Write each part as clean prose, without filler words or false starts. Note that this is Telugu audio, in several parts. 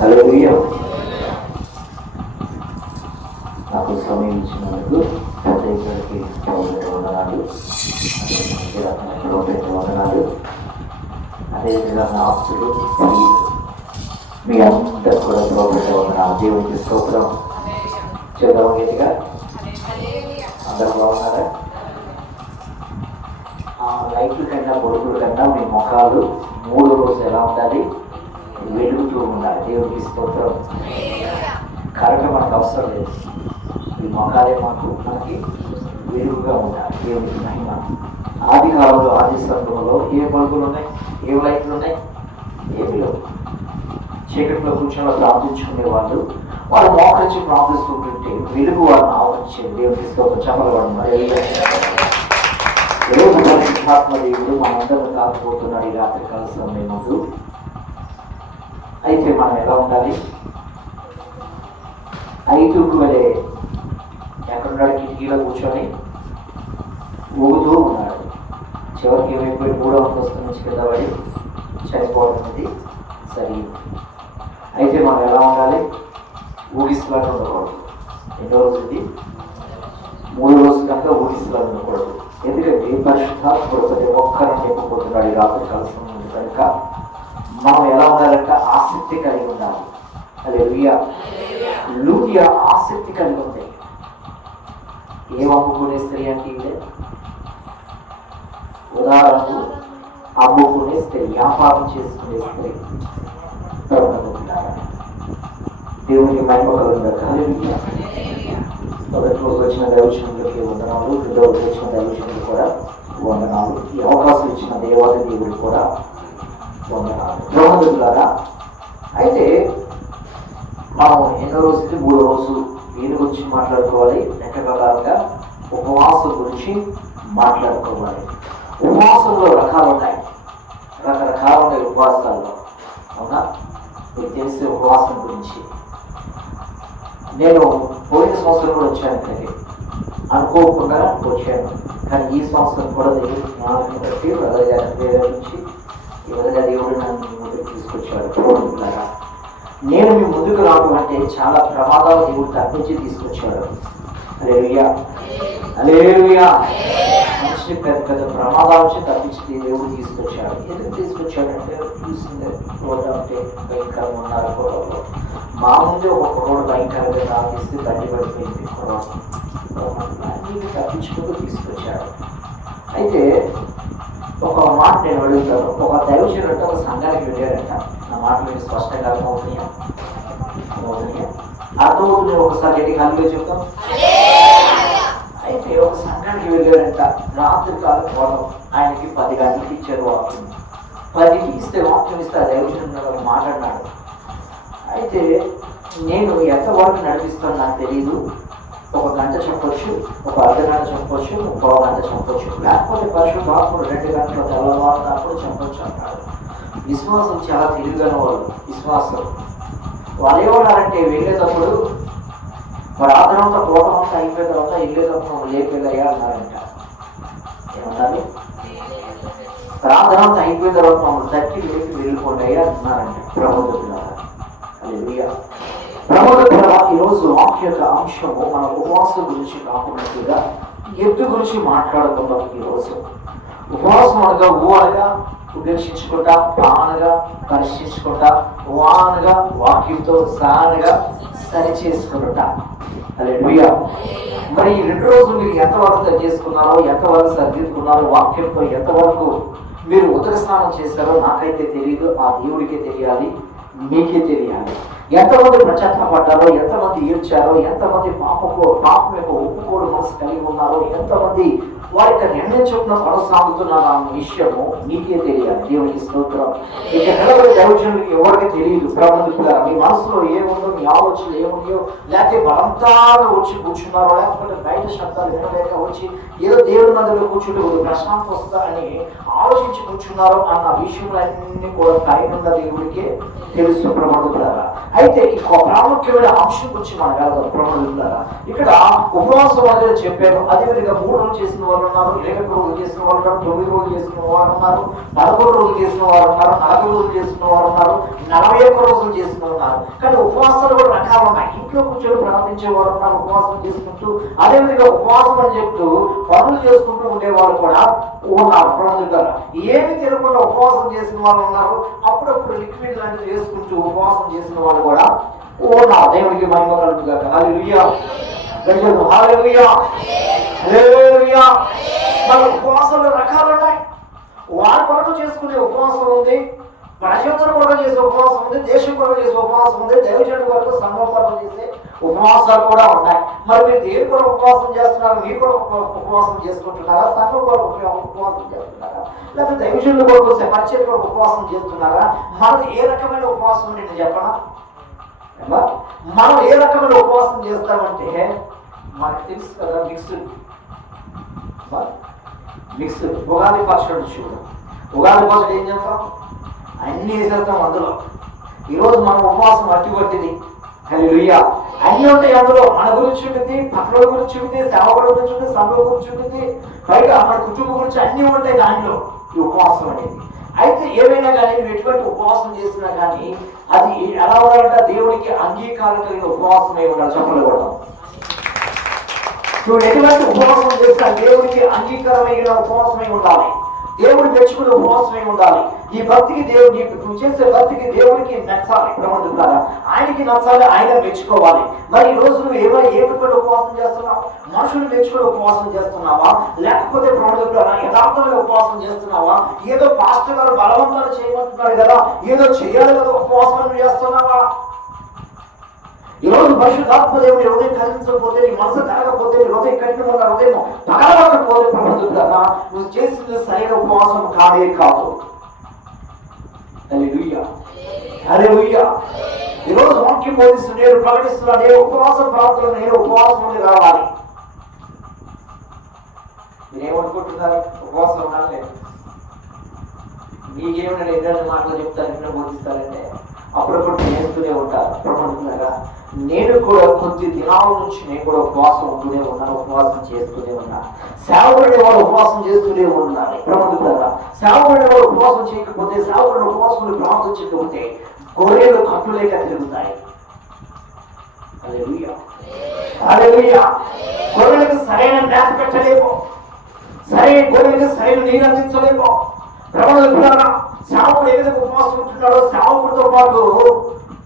హల్లెలూయా. నాకు సమయం ఇచ్చినందుకు ప్రత్యేకానికి వందనాలు, వందనాలు. అదేవిధంగా నా ఆస్తులు మీ అందరూ కూడా వందనాలు. దేవుడికి స్తోత్రం. చూద్దాం గట్టిగా. అందరూ బాగున్నారా? లైట్ల కన్నా బొడుగుల కన్నా మీ ముఖాలు 3 రోజులు ఎలా ఉండాలి? వెలుగుతూ ఉండాలి. దేవుడికి స్తోత్రం. కరెంట్ మనకు అవసరం లేదు, ఈ ముఖాలే మనకి వెలుగుగా ఉండాలి. దేవుడికి మహిమ. ఆది కాలంలో ఆది సంఘంలో ఏ బల్బులు ఉన్నాయి? ఏ లైట్లు ఉన్నాయి? ఏమి లేవు. చీకటిలో కూర్చొని ప్రార్థించుకునే వాళ్ళు మోకరించి ప్రార్థిస్తుంటుంటే వెలుగు వాళ్ళని ఆవరించేది. దేవుడికి స్తోత్రం. చెప్పగలవాడు. ఈరోజు పరిశుద్ధాత్మ దేవుడు మనందరం కాకపోతున్నాడు ఈ రాత్రికాల సమయం ముందు. అయితే మనం ఎలా ఉండాలి? ఐదుకు వెళ్ళే ఎక్కడున్నాడు? కిటికీలో కూర్చొని ఊగుతూ ఉన్నాడు. చివరికి ఏమైపోయి 3వ అంతస్తు నుంచి కింద పడి చనిపోవడం అనేది సరైనది. అయితే మనం ఎలా ఉండాలి? ఊగిస్తులాగా ఉండకూడదు. ఎన్నో రోజుది? 3 రోజుల కనుక ఊగిస్తులాగా ఉండకూడదు. ఎందుకంటే పరిశుద్ధాత్ముడు ప్రతి ఒక్కరిని చెప్పబోతున్నాడు ఈ రాత్రికాల సమయం కనుక మనం ఎలా ఉండాలంటే ఆసక్తి కలిగి ఉండాలి. హల్లెలూయా. లూదియా ఆసక్తి కలిగి ఉంది. ఏం అమ్ముకునే స్త్రీ అంటే ఇదే ఉదాహరణకు అమ్ముకునే స్త్రీ, వ్యాపారం చేసుకునే స్త్రీ. దేవునికి మహిమ కలుగుతుంది. హల్లెలూయా. మొదటి రోజు వచ్చిన దైవజనులకి వందనాలు, 2వ రోజు వచ్చిన దైవజనులు కూడా వందనాలు. ఈ అవకాశం ఇచ్చిన దేవాది దేవుడు కూడా వందనాలు. ద్రోహదులారా, అయితే మనం ఎన్నో రోజులకి 3వ రోజు దీని గురించి మాట్లాడుకోవాలి. లెక్క ప్రకారంగా ఉపవాసం గురించి మాట్లాడుకోవాలి. ఉపవాసంలో రకాలు ఉన్నాయి, రకరకాలు ఉన్నాయి ఉపవాసాల్లో. అవునా? మీకు తెలిసే ఉపవాసం గురించి నేను పోయిన సంవత్సరం కూడా వచ్చాను ఇక్కడికి, అనుకోకుండా వచ్చాను. కానీ ఈ సంవత్సరం కూడా దేవుడు జ్ఞానం బట్టి నుంచి ఈ విధంగా దేవుడు నన్ను ముందుకు తీసుకొచ్చాడు. నేను మీ ముందుకు రావడం అంటే చాలా ప్రమాదాలు దేవుడు తప్పించి తీసుకొచ్చాడు. హల్లెలూయా. హల్లెలూయా. మనిషి పెద్ద పెద్ద ప్రమాదాల నుంచి తప్పించి దేవుడు తీసుకొచ్చాడు. ఎందుకు తీసుకొచ్చాడంటే చూసిందే అంటే భయంకరంగా ఉన్నారు కుర్రోళ్ళు. మా ముందే ఒక కుర్రోడు భయంకరంగా తాగిస్తే బండి పడిపోయింది. కుర్రోడు తప్పించుకుంటూ తీసుకొచ్చాడు. అయితే ఒక మాట నేను అడుగుతాను. ఒక దైవజనుడు ఒక సంఘానికి వెళ్ళారంట. నా మాట మీరు స్పష్టంగా అర్థమవుతున్నాయా? అర్థమవుతున్నాయి. ఒకసారి ఎన్ని కలిగే చెప్తాం. అయితే ఒక సంఘానికి వెళ్ళారంట. రాత్రి కాలం పోవడం ఆయనకి 10 గంటలకు ఇచ్చారు వాక్యం. 10కి ఇస్తే వాక్యం ఇస్తే ఆ దైవజనుడు మాట్లాడినాడు. అయితే నేను ఎంతవరకు నడిపిస్తాను నాకు తెలియదు. 1 గంట చెప్పొచ్చు, ఒక అర్ధగంట చెప్పొచ్చు, 1/4 గంట చెప్పొచ్చు, లేకపోతే పరిశుద్ధాత్ముడు 2 గంటలు తెల్లవారినప్పుడు చెప్పొచ్చు అన్నాడు. విశ్వాసం చాలా తెలివిగానే వాళ్ళు. విశ్వాసం వాళ్ళు ఏమన్నారంటే వెళ్ళేటప్పుడు ప్రార్థనంతో పోవడం అంతా అయిపోయిన తర్వాత వెళ్ళేటప్పుడు లేపేదయ్యా అన్నారంట. ఏమన్నారు? ప్రార్థన అంతా అయిపోయిన తర్వాత మమ్మల్ని తట్టి లేపి వెళ్ళిపోండి అయ్యా అన్నారంట. ప్రబోధకులారా, హల్లెలూయా. ప్రబోధకులారా, ఈరోజు వాక్య యొక్క అంశము మన ఉపవాసం గురించి కాకుండా ఎత్తు గురించి మాట్లాడుకుందాం. ఈరోజు ఉపవాసం అనగా అనగా ఉపేక్షించుకుంటా, అనగా పరిశీలించుకుంటా, అనగా వాక్యంతో సానగా సరి చేసుకుంటా. హల్లెలూయా. మరి ఈ 2 రోజులు మీరు ఎంతవరకు సరి చేసుకున్నారో, ఎంతవరకు సరిదిద్దుకున్నారో, వాక్యంతో ఎంతవరకు మీరు ఉదక స్నానం చేశారో నాకైతే తెలియదు. ఆ దేవుడికే తెలియాలి, మీకే తెలియాలి. ఎంతమంది పశ్చాత్తాపడ్డారో, ఎంతమంది ఏడ్చారో, ఎంతమంది పాపం యొక్క ఒప్పుకోడు మనసు కలిగి ఉన్నారో, ఎంతమంది వారి యొక్క నిర్ణయం చొప్పున కొనసాగుతున్నారు అన్న విషయము నీకే తెలియాలి. దేవునికి స్తోత్రం. ఇక నిలబడి దైవజనులకి ఎవరికి తెలియదు. ప్రబంధకులారా, మీ మనసులో ఏముందో, మీ ఆలోచనలు ఏమున్నాయో, లేకపోతే బలంతాగా వచ్చి కూర్చున్నారో, లేకపోతే బయట శబ్దాలు వినలేక వచ్చి ఏదో దేవుడి మధ్యలో కూర్చుంటే ప్రశాంతం వస్తుందా అని ఆలోచించి కూర్చున్నారో అన్న విషయములన్నీ కూడా పైన దేవుడికే తెలుసు. ప్రబంధకులారా, అయితే ఇంకో ప్రాముఖ్యమైన అంశం గురించి మనం వెళ్దాం. ప్రబంధకులారా, ఇక్కడ ఉపవాసం అనేది చెప్పారు. అదేవిధంగా 3 రోజులు చేసిన వాళ్ళు ఉన్నారు, 21 రోజులు చేసిన వాళ్ళు ఉన్నారు, 9 రోజులు చేసిన వారు ఉన్నారు, 11 రోజులు చేసిన వారు ఉన్నారు, 40 రోజులు చేసిన వారు ఉన్నారు, 41 రోజులు చేసిన ఉన్నారు. కానీ ఉపవాసాలు కూడా రకాలు ఉన్నాయి. ఇంట్లో కూర్చొని ప్రార్థించే వారు ఉన్నారు, ఉపవాసం చేసుకుంటూ, అదేవిధంగా ఉపవాసం అని చెప్తూ పనులు చేసుకుంటూ ఉండేవాళ్ళు కూడా ఉన్నారు. ప్రజలు ఏమి తినకుండా ఉపవాసం చేసిన వాళ్ళు ఉన్నారు, అప్పుడప్పుడు లిక్విడ్ లాంటివి వేసుకుంటూ ఉపవాసం చేసిన వాళ్ళు కూడా ఉన్నారు. దేవుడికి మహిమ కలుగుగాక. హల్లెలూయా. హల్లెలూయా. హల్లెలూయా. మన ఉపవాసాలు రకాలు ఉన్నాయి. వారి కొరకు చేసుకునే ఉపవాసం ఉంది, ప్రజలందరూ కొరకు చేసే ఉపవాసం ఉంది, దేశం కొరకు చేసే ఉపవాసం ఉంది, దైవజనుడి కొరకు, సంఘం కొరకు చేసే ఉపవాసాలు కూడా ఉన్నాయి. మరి మీరు దేని కొరకు ఉపవాసం చేస్తున్నారు? మీ కొరకు ఉపవాసం చేసుకుంటున్నారా? సంఘం కొరకు ఉపవాసం చేస్తున్నారా? లేకపోతే దైవజనుడి కొరకు, పరిచయం కొరకు ఉపవాసం చేస్తున్నారా? మనది ఏ రకమైన ఉపవాసం నేను చెప్పనా? మనం ఏ రకమైన ఉపవాసం చేస్తామంటే మనకు తెలుసు కదా, మిక్స్డ్ ఉగాది పచ్చడి చూడు. ఉగాది పచ్చడి ఏం చేస్తాం? అన్నీ వేసేస్తాం అందులో. ఈరోజు మన ఉపవాసం అట్టిపట్టింది. హల్లెలూయా. అన్నీ ఉంటాయి అందులో. మన గురించి ఉంటుంది, పక్కల గురించి ఉంటుంది, సేవకుల గురించి ఉంటుంది, సంఘం గురించి ఉంటుంది, పైగా మన కుటుంబం గురించి అన్నీ ఉంటాయి దానిలో ఈ ఉపవాసం అనేది. అయితే ఏమైనా కానీ నువ్వు ఎటువంటి ఉపవాసం చేసినా కానీ అది ఎలా ఉండాలంటే దేవుడికి అంగీకారం కలిగిన ఉపవాసమై ఉండాలి. చెప్పలు కూడా నువ్వు ఎటువంటి ఉపవాసం చేసినా దేవుడికి అంగీకారమైన ఉపవాసమై ఉండాలి, దేవుడు మెచ్చుకునే ఉపవాసమై ఉండాలి. ఈ భక్తికి దేవుడి నువ్వు చేసే భక్తికి దేవుడికి నచ్చాలి. ప్రబంధులారా ఆయనకి నచ్చాలి, ఆయన మెచ్చుకోవాలి. మరి ఈ రోజు నువ్వు ఏమిటి ఉపవాసం చేస్తున్నావు? మనుషులు మెచ్చుకునే ఉపవాసం చేస్తున్నావా? లేకపోతే ప్రబంధులారా యథార్థంగా ఉపవాసం చేస్తున్నావా? ఏదో పాస్టర్ గారు బలవంతాలు చేయమంటున్నాడు కదా, ఏదో చేయాలి కదా ఉపవాసం చేస్తున్నావా? ఈరోజు పరిశుద్ధాత్మ దేవుని హృదయం కలిగించకపోతే, నీ మనసు కలగకపోతే, నీ హృదయం కఠినంగా ఉన్న హృదయం పగలవకపోతే ప్రబంధులారా నువ్వు చేసిన సరైన ఉపవాసం కాదే కాదు. హల్లెలూయా. హల్లెలూయా. ఈరోజు వాక్యం బోధిస్తూ నేను ప్రకటిస్తున్నా, నేను ఉపవాసం ప్రార్థనలు, నేను ఉపవాసం నుండి రావాలి. మీరేమనుకుంటున్నారు? ఉపవాసం ఉండాలి. మీకేమన్నా ఎన్నో మాటలు చెప్తారు, ఎన్నో బోధిస్తారంటే అప్పుడప్పుడు చేస్తూనే ఉంటారు. ప్రబంధులారా నేను కూడా కొద్ది దినాల నుంచి నేను కూడా ఉపవాసం ఉంటూనే ఉన్నాను, ఉపవాసం చేస్తూనే ఉన్నాను. సేవకుడి వారు ఉపవాసం చేస్తూనే ఉన్నారు. ప్రబంధులారా సేవకుడి వారు ఉపవాసం చేయకపోతే, సేవకుడు ఉపవాసం ప్రార్థించకపోతే గొర్రెలు కట్టులేక తిరుగుతాయి. హల్లెలూయా. హల్లెలూయా. గొర్రెలకు సరైన మేత పెట్టలేము, గొర్రెలకు సరైన నీరు అందించలేము. ప్రబంధులారా సేవకుడు ఏ విధంగా ఉపవాసం ఉంటున్నాడో సేవకుడితో పాటు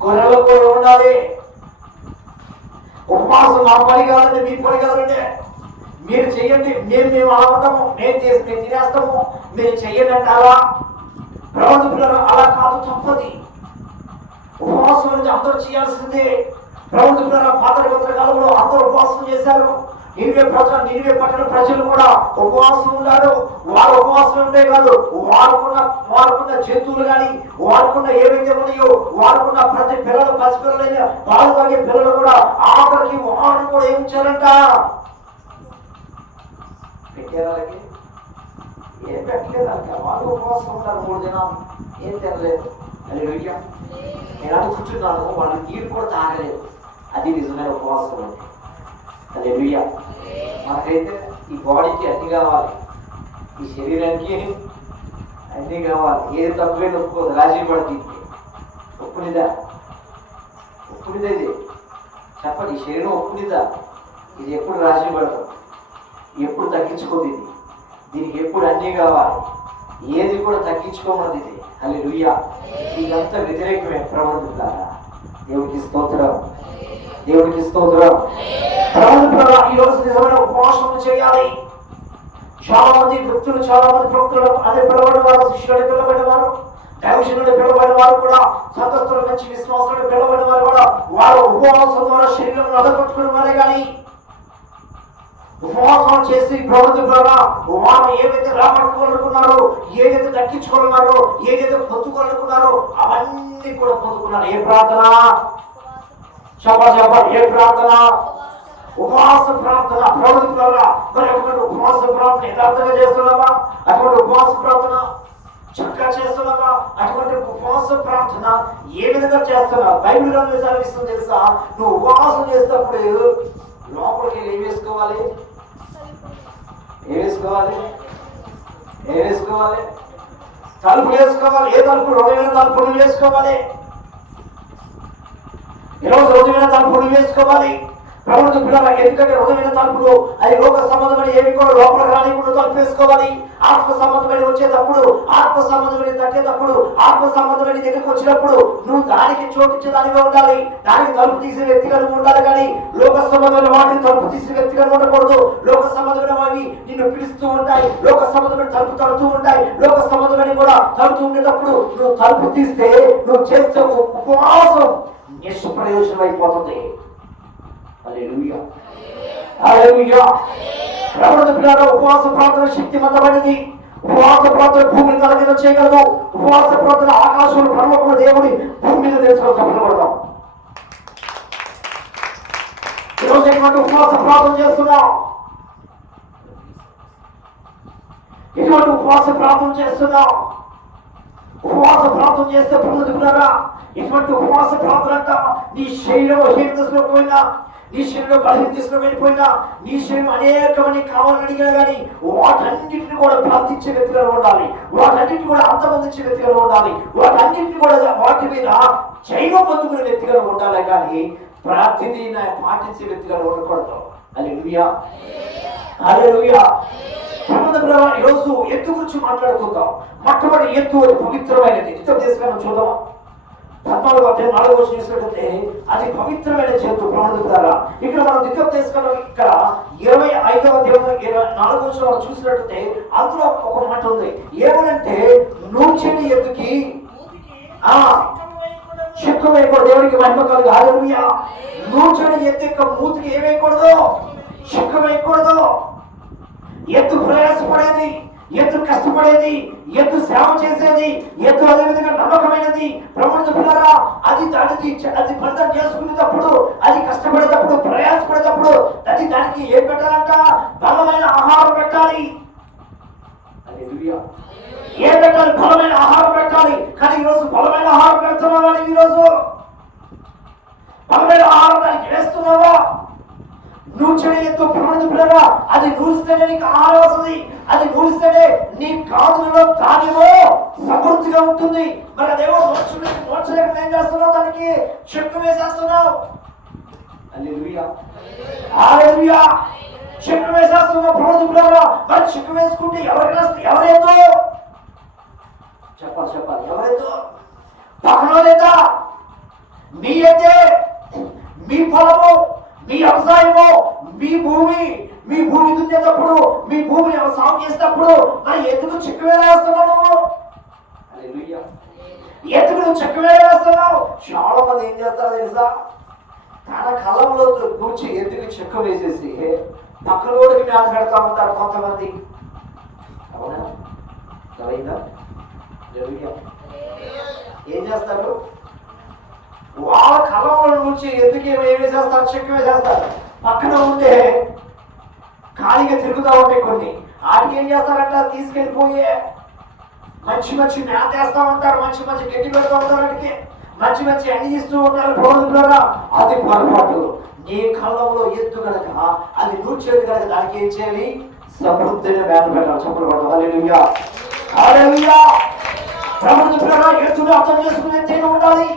గొర్రెలు కూడా ఉండాలి. ఉపవాసం మా పని కాదండి, మీ పని కాదండి, మీరు చెయ్యండి, మేము అలా ఉంటాము, మేము తినేస్తాము, మీరు చెయ్యండి అంటారా? ప్రబంధులారా అలా కాదు, తప్పది. ఉపవాసం నుంచి అందరూ చేయాల్సిందే. ప్రబంధులారా పాత నిబంధన కాలంలో అందరూ ఉపవాసం చేశారు. నినివే పట్టణ ప్రజలు కూడా ఉపవాసం ఉన్నారు. వారు ఉపవాసం ఉంటే కాదు, వారుకున్న జంతువులు కానీ, వారుకున్న ఏవైతే ఉన్నాయో, వారుకున్న ప్రతి పిల్లలు, పసిపిల్లలైన పాలు తాగే పిల్లలు కూడా ఆఖరికి వారు కూడా ఏం చేయాలంట? పెట్టేవాళ్ళకి ఏం పెట్టలేదు. వాళ్ళు ఉపవాసం ఉంటారు 3 దినాలు, ఏం తినలేదు. హల్లెలూయా. నేను అనుకుంటున్నాను వాళ్ళు నీరు కూడా తాగలేదు. అది నిజమైన ఉపవాసం అంటే. హల్లెలూయా. మనకైతే ఈ బాడీకి అన్ని కావాలి, ఈ శరీరానికి అన్నీ కావాలి. ఏది తక్కువే ఒప్పుకోదు, రాజీ పడుతుంది. ఒప్పునిదా? ఇది చెప్పండి. ఈ శరీరం ఒప్పునిదా? ఇది ఎప్పుడు రాజీ పడదు, ఎప్పుడు తగ్గించుకోదు. దీనికి ఎప్పుడు అన్నీ కావాలి, ఏది కూడా తగ్గించుకోమన్నది ఇది. హల్లెలూయా. ఇదంతా వ్యతిరేకమే. ప్రబంధులారా దేవుడికి స్తోత్రం, దేవుడికి స్తోత్రం. ప్రబంధులారా ఈరోజు నిజమైన ఉపవాసం చేయాలి. చాలా మంది భక్తులు, చాలా మంది భక్తులు అదే పిలవబడిన వారు, శిష్యులు పిలవబడిన వారు, దైవజనుడు పిలవబడిన వారు కూడా, సంతస్తుల నుంచి విశ్వాసులు పిలవబడిన వారు కూడా వారు ఉపవాసం ద్వారా శరీరం నడగొట్టుకున్న వారే కానీ ఉపవాసం చేసి ప్రబంధులారా వారు ఏదైతే రాబట్టుకోవాలనుకున్నారో, ఏదైతే దక్కించుకోవాలన్నారో, ఏదైతే పొందుకోవాలనుకున్నారో అవన్నీ కూడా పొందుకున్నారు. ఏ ప్రార్థన? చెప్పండి, ఏ ప్రార్థన? ఉపవాస ప్రార్థన. ప్రబంధులారా మరి అటువంటి ఉపవాస ప్రార్థన యథార్థంగా చేస్తున్నావా? అటువంటి ఉపవాస ప్రార్థన చక్కగా చేస్తున్నావా? అటువంటి ఉపవాస ప్రార్థన ఏ విధంగా చేస్తున్నావు? బైబిల్ గ్రంథం సెలవిస్తుంది తెలుసా? నువ్వు ఉపవాసం చేసేటప్పుడు లోపలికి ఏం వేసుకోవాలి? ఏ వేసుకోవాలి? తలుపులు వేసుకోవాలి. ఏ తలుపు? హృదయమైన తలుపులు వేసుకోవాలి. ఈరోజు హృదయమైన తలుపులు వేసుకోవాలి ప్రభుత్వ పిల్లల. ఎందుకంటే హృదయమైన తలుపులు అది లోక సంబంధమైన ఏమి కూడా లోపలికి రానికుండా తలుపు వేసుకోవాలి. ఆత్మ సంబంధమైన వచ్చేటప్పుడు, ఆత్మ సంబంధమైన తట్టేటప్పుడు, ఆత్మ సంబంధమైన దగ్గరికి వచ్చినప్పుడు నువ్వు దానికి చోటించేదానిగా ఉండాలి. దానికి తలుపు తీసే వ్యక్తిగా ఉండాలి. కానీ లోక సంబంధమైన వాటిని తలుపు తీసే వ్యక్తిగా ఉండకూడదు. లోక సంబంధమైనవి నిన్ను పిలుస్తూ ఉంటాయి. లోక సంబంధమైన తలుపు తడుతూ ఉంటాయి. లోక సంబంధమైన కూడా తడుతూ ఉండేటప్పుడు నువ్వు తలుపు తీస్తే నువ్వు చేస్తే ఉపవాసం నిష్ప్రయోజనం అయిపోతుంది. హల్లెలూయా, హల్లెలూయా. ప్రభుత్వ పిల్లల ఉపవాస ప్రార్థన శక్తివంతమైనది. ఉపవాస ప్రార్థన భూమిని తలకింద చేయగలదు. ఉపవాస ప్రార్థన ఆకాశంలో పరలోకంలో దేవుడి భూమి మీద తెలుసుకోవడం చెప్పబడతాం. ఈరోజు ఎటువంటి ఉపవాస ప్రార్థన చేస్తున్నాం? ఎటువంటి ఉపవాస ప్రార్థన చేస్తున్నాం? ఉపవాస ప్రార్థన చేస్తే పొందుతున్నారా? ఇటువంటి ఉపవాస ప్రార్థన అంట నీ శరీరం హీనదశలో పోయినా, నీ శరీరం బలహీనదశలో వెళ్ళిపోయినా, నీ శరీరం అనేకమని కావాలని అడిగినా కానీ వాటన్నింటిని కూడా ప్రార్థించే వ్యక్తిగా ఉండాలి. వాటన్నింటిని కూడా అంతమందించే వ్యక్తిగా ఉండాలి. వాటన్నింటిని కూడా వాటి మీద జైవం పొందుకునే వ్యక్తిగా ఉండాలి. కానీ ప్రార్థిని పాటించే వ్యక్తిగా ఉండకూడదు. హల్లెలూయా, హల్లెలూయా. ఈరోజు ఎత్తు గురించి మాట్లాడుకుందాం. మొట్టమొదటి ఎత్తు అది పవిత్రమైనది. తీసుకొని చూద్దాం. 14 చూసినట్లయితే అది పవిత్రమైన చేతు ప్రమాణం ద్వారా. ఇక్కడ మనం తీసుకున్నాం. ఇక్కడ 25వ అధ్యాయం 4 చూసినట్లయితే అందులో ఒక మాట ఉంది. ఏమనంటే నూర్చని ఎత్తుకి చెక్కు వేయకూడదు. దేవునికి మహిమ కలుగు. హల్లెలూయా. నూర్చని ఎత్తు యొక్క మూతికి ఏమేయకూడదు? చెక్కు వేయకూడదు. ఎత్తు ప్రయాసపడేది, ఎత్తు కష్టపడేది, ఎత్తు సేవ చేసేది, ఎత్తు అదే విధంగా నమ్మకమైనది. ప్రభుత్వ పిల్లరా అది ఫలితం చేసుకునేటప్పుడు, అది కష్టపడేటప్పుడు, ప్రయాసపడేటప్పుడు దానికి ఏం పెట్టాలంట? బలమైన ఆహారం పెట్టాలి. ఏం పెట్టాలి? బలమైన ఆహారం పెట్టాలి. కానీ ఈరోజు బలమైన ఆహారం పెడుతున్నావా? ఈరోజు బలమైన ఆహారం దానికి వేస్తున్నావా? నూర్చని ఎత్తు ప్రమాణం పిల్లరా అది నూరిస్తేనే నీకు ఆహారం వస్తుంది. అది నూరిస్తేనే నీ కాదులలో ధాన్యమో సమృద్ధిగా ఉంటుంది. మరి అదేమో నోర్చలేక ఏం చేస్తున్నావు? దానికి చెక్కు వేసేస్తున్నావు. హల్లెలూయా, హల్లెలూయా. చెక్కు వేసేస్తున్నావు ప్రమాణం పిల్లరా. మరి చెక్కు వేసుకుంటే ఎవరేదో చెప్పాలి. ఎవరేదో పక్కన లేదా? మీ అయితే మీ పొలము, మీ వ్యవసాయము, మీ భూమి దున్నేటప్పుడు, మీ భూమిని సాగు చేసేటప్పుడు మరి ఎందుకు చెక్కు వేస్తున్నావు? ఎందుకు నువ్వు చెక్కు వేస్తున్నావు? చాలా మంది ఏం చేస్తారో తెలుసా? తన కళ్ళంలో కూర్చి ఎందుకు చెక్కు వేసేసి పక్కనోడికి మేత పెడతా ఉంటారు కొంతమంది. అవునా? ఏం చేస్తారు? వాళ్ళ కళ్ళంలో నుంచి ఎందుకు వేసేస్తారు? చెక్కు వేసేస్తారు. పక్కన ఉంటే ఖాళీగా తిరుగుతూ ఉంటాయి కొన్ని. వాటికి ఏం చేస్తారంట? తీసుకెళ్ళిపోయే మంచి మేత వేస్తూ ఉంటారు, మంచి గడ్డి పెడుతూ ఉంటారు, వాటికి మంచి అన్ని ఇస్తూ ఉంటారు. ప్రభుత్వం అది పొరపాటు. నీ కళ్ళంలో ఎత్తు కనుక అది నూర్చేది కనుక దానికి ఏం చేయాలి? సమృద్ధిని మేత పెట్టాలి. చెప్పకూడదు. హల్లెలూయా, హల్లెలూయా. ప్రభుత్వం ఎత్తును అర్థం చేసుకునే తేను ఉండాలి.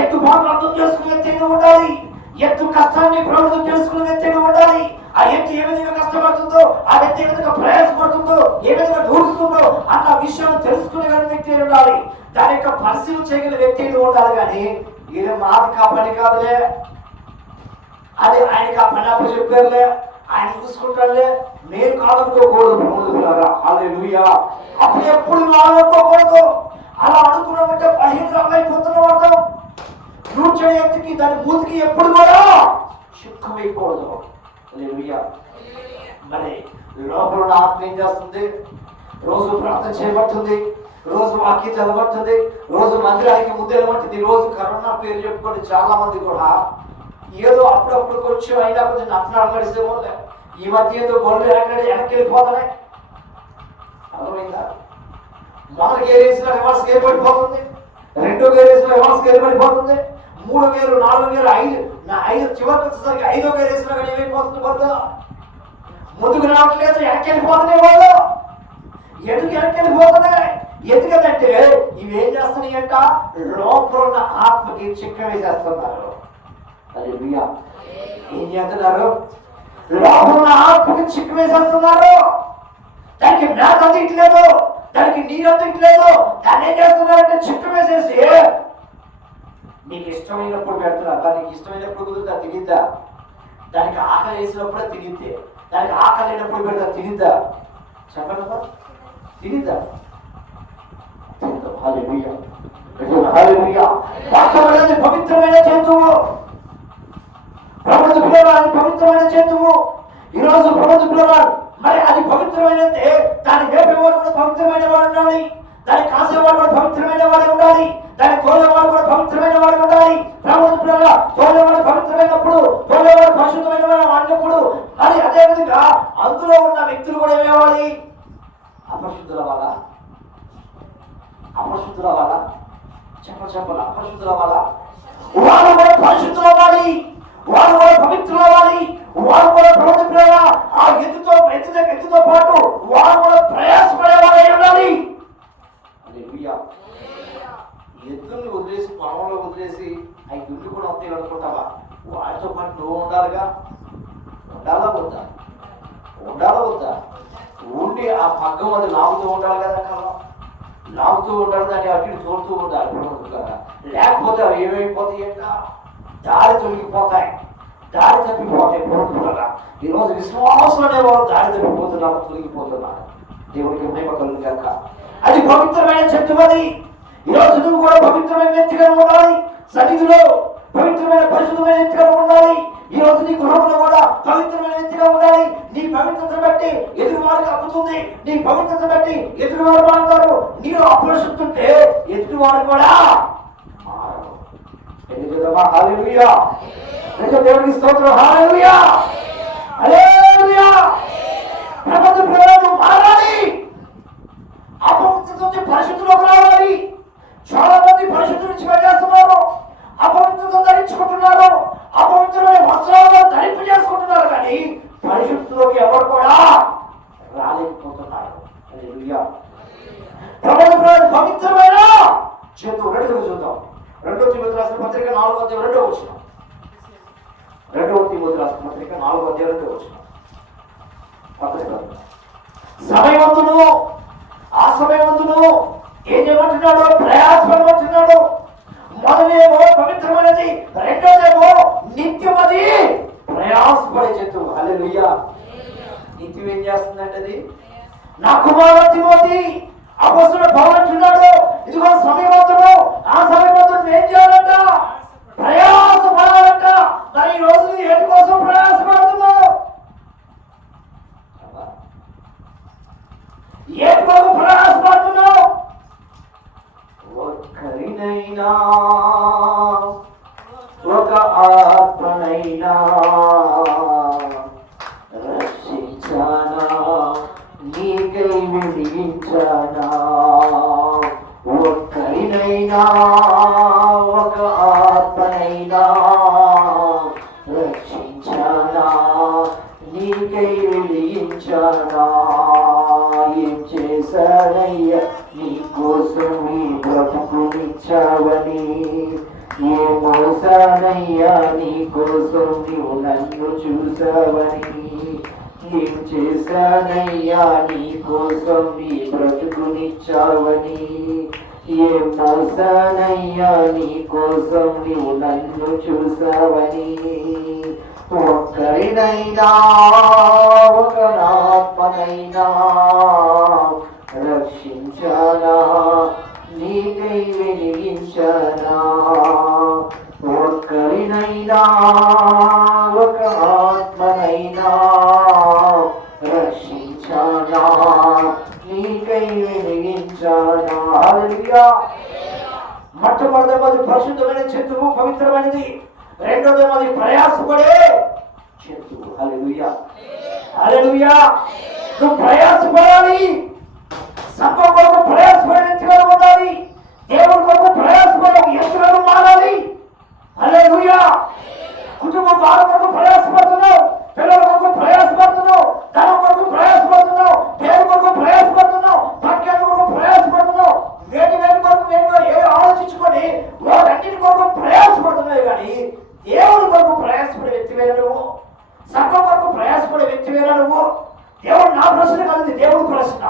ఎత్తు బాగా అర్థం చేసుకునే తేను ఉండాలి. ఎత్తు కష్టాన్ని ప్రభుత్వం తెలుసుకునే తేను ఉండాలి. ఆ ఎత్తు ఏ విధంగా కష్టపడుతుందో, ఆ వ్యక్తి ఏ విధంగా ప్రయాసపడుతుందో, ఏ విధంగా దూరుస్తుందో అన్న విషయాన్ని తెలుసుకునే వ్యక్తి ఉండాలి. దాని యొక్క పరిశీలన చేయగలిగిన వ్యక్తి ఉండాలి. కానీ ఇది మాది కా పని కాదులే, అది ఆయనకి ఆ పని అప్పుడు చెప్పారులే, ఆయన చూసుకుంటాడులే, నేను కాదనుకోకూడదు. ప్రభుత్వారా హల్లెలూయా. అప్పుడు ఎప్పుడు అనుకోకూడదు. అలా అనుకున్నామంటే బలహీనమైపోతున్నవాడు. నూర్చని ఎత్తుకి దాని మూతికి ఎప్పుడు కూడా చిక్కు వేయకూడదు. మరి లోపల ఆత్మ ఏం చేస్తుంది? రోజు ప్రార్థన చేయబడుతుంది, రోజు వాక్యం చదవబడుతుంది, రోజు మందిరానికి ముందు వెళ్ళబడుతుంది. రోజు కరోనా పేరు చెప్పుకొని చాలా మంది కూడా ఏదో అప్పుడప్పుడు కొంచెం అయినా కొంచెం నచ్చనాలు నడిస్తే పోలే. ఈ మధ్య ఏదో గొడవలు వెనక్కి వెళ్ళిపోతున్నాయి. అర్థమైందా? మొదటి గేర్ వేసిన రివర్స్ గేర్ పడిపోతుంది, రెండో గేర్ వేసిన రివర్స్ గేర్ పడిపోతుంది, 3 గేరు 4 గేరు 5 చివరికి వచ్చేసరికి 5వ గేర్ వేసినా కానీ ఏమైపోతుంది? ముందుకు రావట్లేదు, వెనక్కెళ్ళిపోతున్నాయి వాళ్ళు. ఎందుకు వెనక్కెళ్ళిపోతున్నాయి? ఎందుకంటే ఇవేం చేస్తున్నాయి అంట, లోపల ఉన్న ఆత్మకి చిక్క వేసేస్తున్నారు. హల్లెలూయా. ఏం చేస్తున్నారు? లోపల ఉన్న ఆత్మకి చిక్క వేసేస్తున్నారు. దానికి మేత తీయట్లేదు, దానికి నీరు తీయట్లేదు. దాన్ని ఏం చేస్తున్నారంటే చిక్కు వేసేసి నీకు ఇష్టమైనప్పుడు పెడుతున్నారు. దానికి ఇష్టమైనప్పుడు కుదురుతా తినిద్దా? దానికి ఆకలి వేసినప్పుడే తినిద్దే. దానికి ఆకలి లేనప్పుడు పెడతా తినిద్దా? చెప్పండి, తినిద్దా? హల్లెలూయా. హల్లెలూయా. వాక్యమనేది పవిత్రమైన జంతువు. ప్రభుత్వ పిల్లవాడు పవిత్రమైన జంతువు. ఈరోజు ప్రభుత్వ పిల్లవాడు మరి అది పవిత్రమైనదే. దాన్ని వేపేవాడు కూడా పవిత్రమైన వాడు ఉండాలి. దాన్ని కాసేవాడు కూడా పవిత్రమైన వాడు ఉండాలి. దాన్ని తోలేవాడు కూడా పవిత్రమైన వాడు ఉండాలి. ప్రభుత్వ పిల్లల తోలేవాడు పవిత్రమైనప్పుడు, తోలేవాడు పరిశుద్ధమైన వాడు అన్నప్పుడు మరి అదే విధంగా అందులో ఉన్న వ్యక్తులు కూడా ఏమేవాలి? అపరిశుద్ధుల వల్ల, అపరిశుద్ధుల వల్ల చెప్పాలి, అపరిశుద్ధుల వల్ల వారు కూడా పరిశుద్ధులు అవ్వాలి, వారు కూడా పవిత్రులు అవ్వాలి. వారు కూడా ప్రభుత్వ ఆ ఎత్తుతో పాటు వారు కూడా ప్రయాసపడేవారు ఉండాలి. ఎద్దుల్ని వదిలేసి పొలంలో వదిలేసి అవి దుడ్డు కూడా వస్తాయి అనుకుంటావా? వాటితో పాటు నువ్వు ఉండాలిగా. ఉండాలా వద్దా? ఉండాలా వద్దా? ఉండి ఆ పగ్గం అది లాగుతూ ఉండాలి కదా, కాలం లాగుతూ ఉండాలి, దాన్ని అటు తోలుతూ ఉండాలి. లేకపోతే అవి ఏమైపోతాయి అంట, దారి తొలగిపోతాయి, దారి తప్పిపోతాయి. ప్రభుత్వాల ఈరోజు విశ్వాసం అనేవారు దారి తప్పిపోతున్నారు, తొలగిపోతున్నారు. దేవుడికి మహిమ కలుగు కాక. అది పవిత్రమైన జంతువు. అది ఈరోజు నువ్వు కూడా పవిత్రమైన వ్యక్తిగా ఉండాలి. సన్నిధిలో పవిత్రమైన పరిశుద్ధమైన వ్యక్తిగా ఉండాలి. ఈ రోజు నీ గృహంలో కూడా పవిత్రమైన వ్యక్తిగా ఉండాలి. నీ పవిత్రతను బట్టి ఎదురువారికి అప్పుతుంది. నీ పవిత్రతను బట్టి ఎదురువారు మారుతారు. నీలో అపరిశుద్ధుంటే ఎదురువారు కూడా మారరు. హల్లెలూయా. దేవునికి స్తోత్రం. హల్లెలూయా. హల్లెలూయా. ప్రపంచ ప్రజలు మారాలి. అపవిత్రత నుంచి పరిశుద్ధులకు రావాలి. చాలా మంది పరిశుద్ధుల నుంచి వెళ్ళేస్తున్నారు, అపవిత్రత ధరించుకుంటున్నారు, అపవిత్రమైన వస్త్రాలను ధరింపు చేసుకుంటున్నారు, కానీ పరిశుద్ధులోకి ఎవరు కూడా రాలేకపోతున్నారు. హల్లెలూయా. పవిత్రమైన జంతువు. రెండో చూద్దాం. 2 తిమోతి రాసిన పత్రిక 4వ అధ్యాయం 2వ వచనం. 2 తిమోతి రాసిన పత్రిక 4వ అధ్యాయం 2వ వచనం. సమయవంతుడు, ఆ సమయవంతుడు ఏం చేయమంటున్నాడు? ప్రయాసపడమంటున్నాడు. మొదలేమో పవిత్రమైనది, రెండోదేమో నిత్యమది ప్రయాసపడే జంతువు. హల్లెలూయా. నిత్యం ఏం చేస్తుందంటే అది నా కుమారుడు తిమోతి అపొస్తలుడు పౌలు అంటున్నాడు, ఇదిగో సమయవంతుడు, ఆ సమయవంతుడు ఏం చేయాలంట? ప్రయాసపడాలంట. మరి ఈ రోజు ఏటి కోసం ప్రయాసపడుతున్నావు? ఏటి కోసం ప్రయాసపడుతున్నావు? ఒక్కరినైనా ఒక ఆత్మనైనా రక్షించానా, నీకై వెలిగించానా. ఒక్కరినైనా ఒక ఆత్మనైనా రక్షించానా, నీకై వెలిగించానా. ఏం చేశానయ్యా నీ కోసం ఈ బ్రతుకునిచ్చావని, ఏ మోసానయ్యా నీ కోసం నీవు నన్ను చూసావని. ఏం చేశానయ్యా నీ కోసం నీ బ్రతుకునిచ్చావని, ఏ మోసానయ్యా నీ కోసం నీవు నన్ను చూసావని. ఒక్కరినైనా ఒక ఆత్మనైనా రక్షించానా, నీకై వెలిగించానా. ఒక్కరినైనా ఒక ఆత్మనైనా రక్షించానా, నీకై వెలిగించానా. హల్లెలూయా. మొట్టమొదటి పరిశుద్ధమైన జంతువు, పవిత్రమైనది. రెండోది ప్రయాసపడే జంతువు. హల్లెలూయా. హల్లెలూయా. నువ్వు ప్రయాసపడాలి. సంఘం కొరకు ప్రయాసపడే వ్యక్తిగా ఉండాలి. దేవుడి కొరకు ప్రయాసపడే వ్యక్తులను మారాలి. హల్లెలూయా. కుటుంబం వారి కొరకు ప్రయాసపడుతున్నావు, పిల్లల కొరకు ప్రయాసపడుతున్నావు, ధనం మర్చిపోయారా నువ్వు? దేవుడు నా ప్రశ్న కాదు, దేవుడు ప్రశ్న.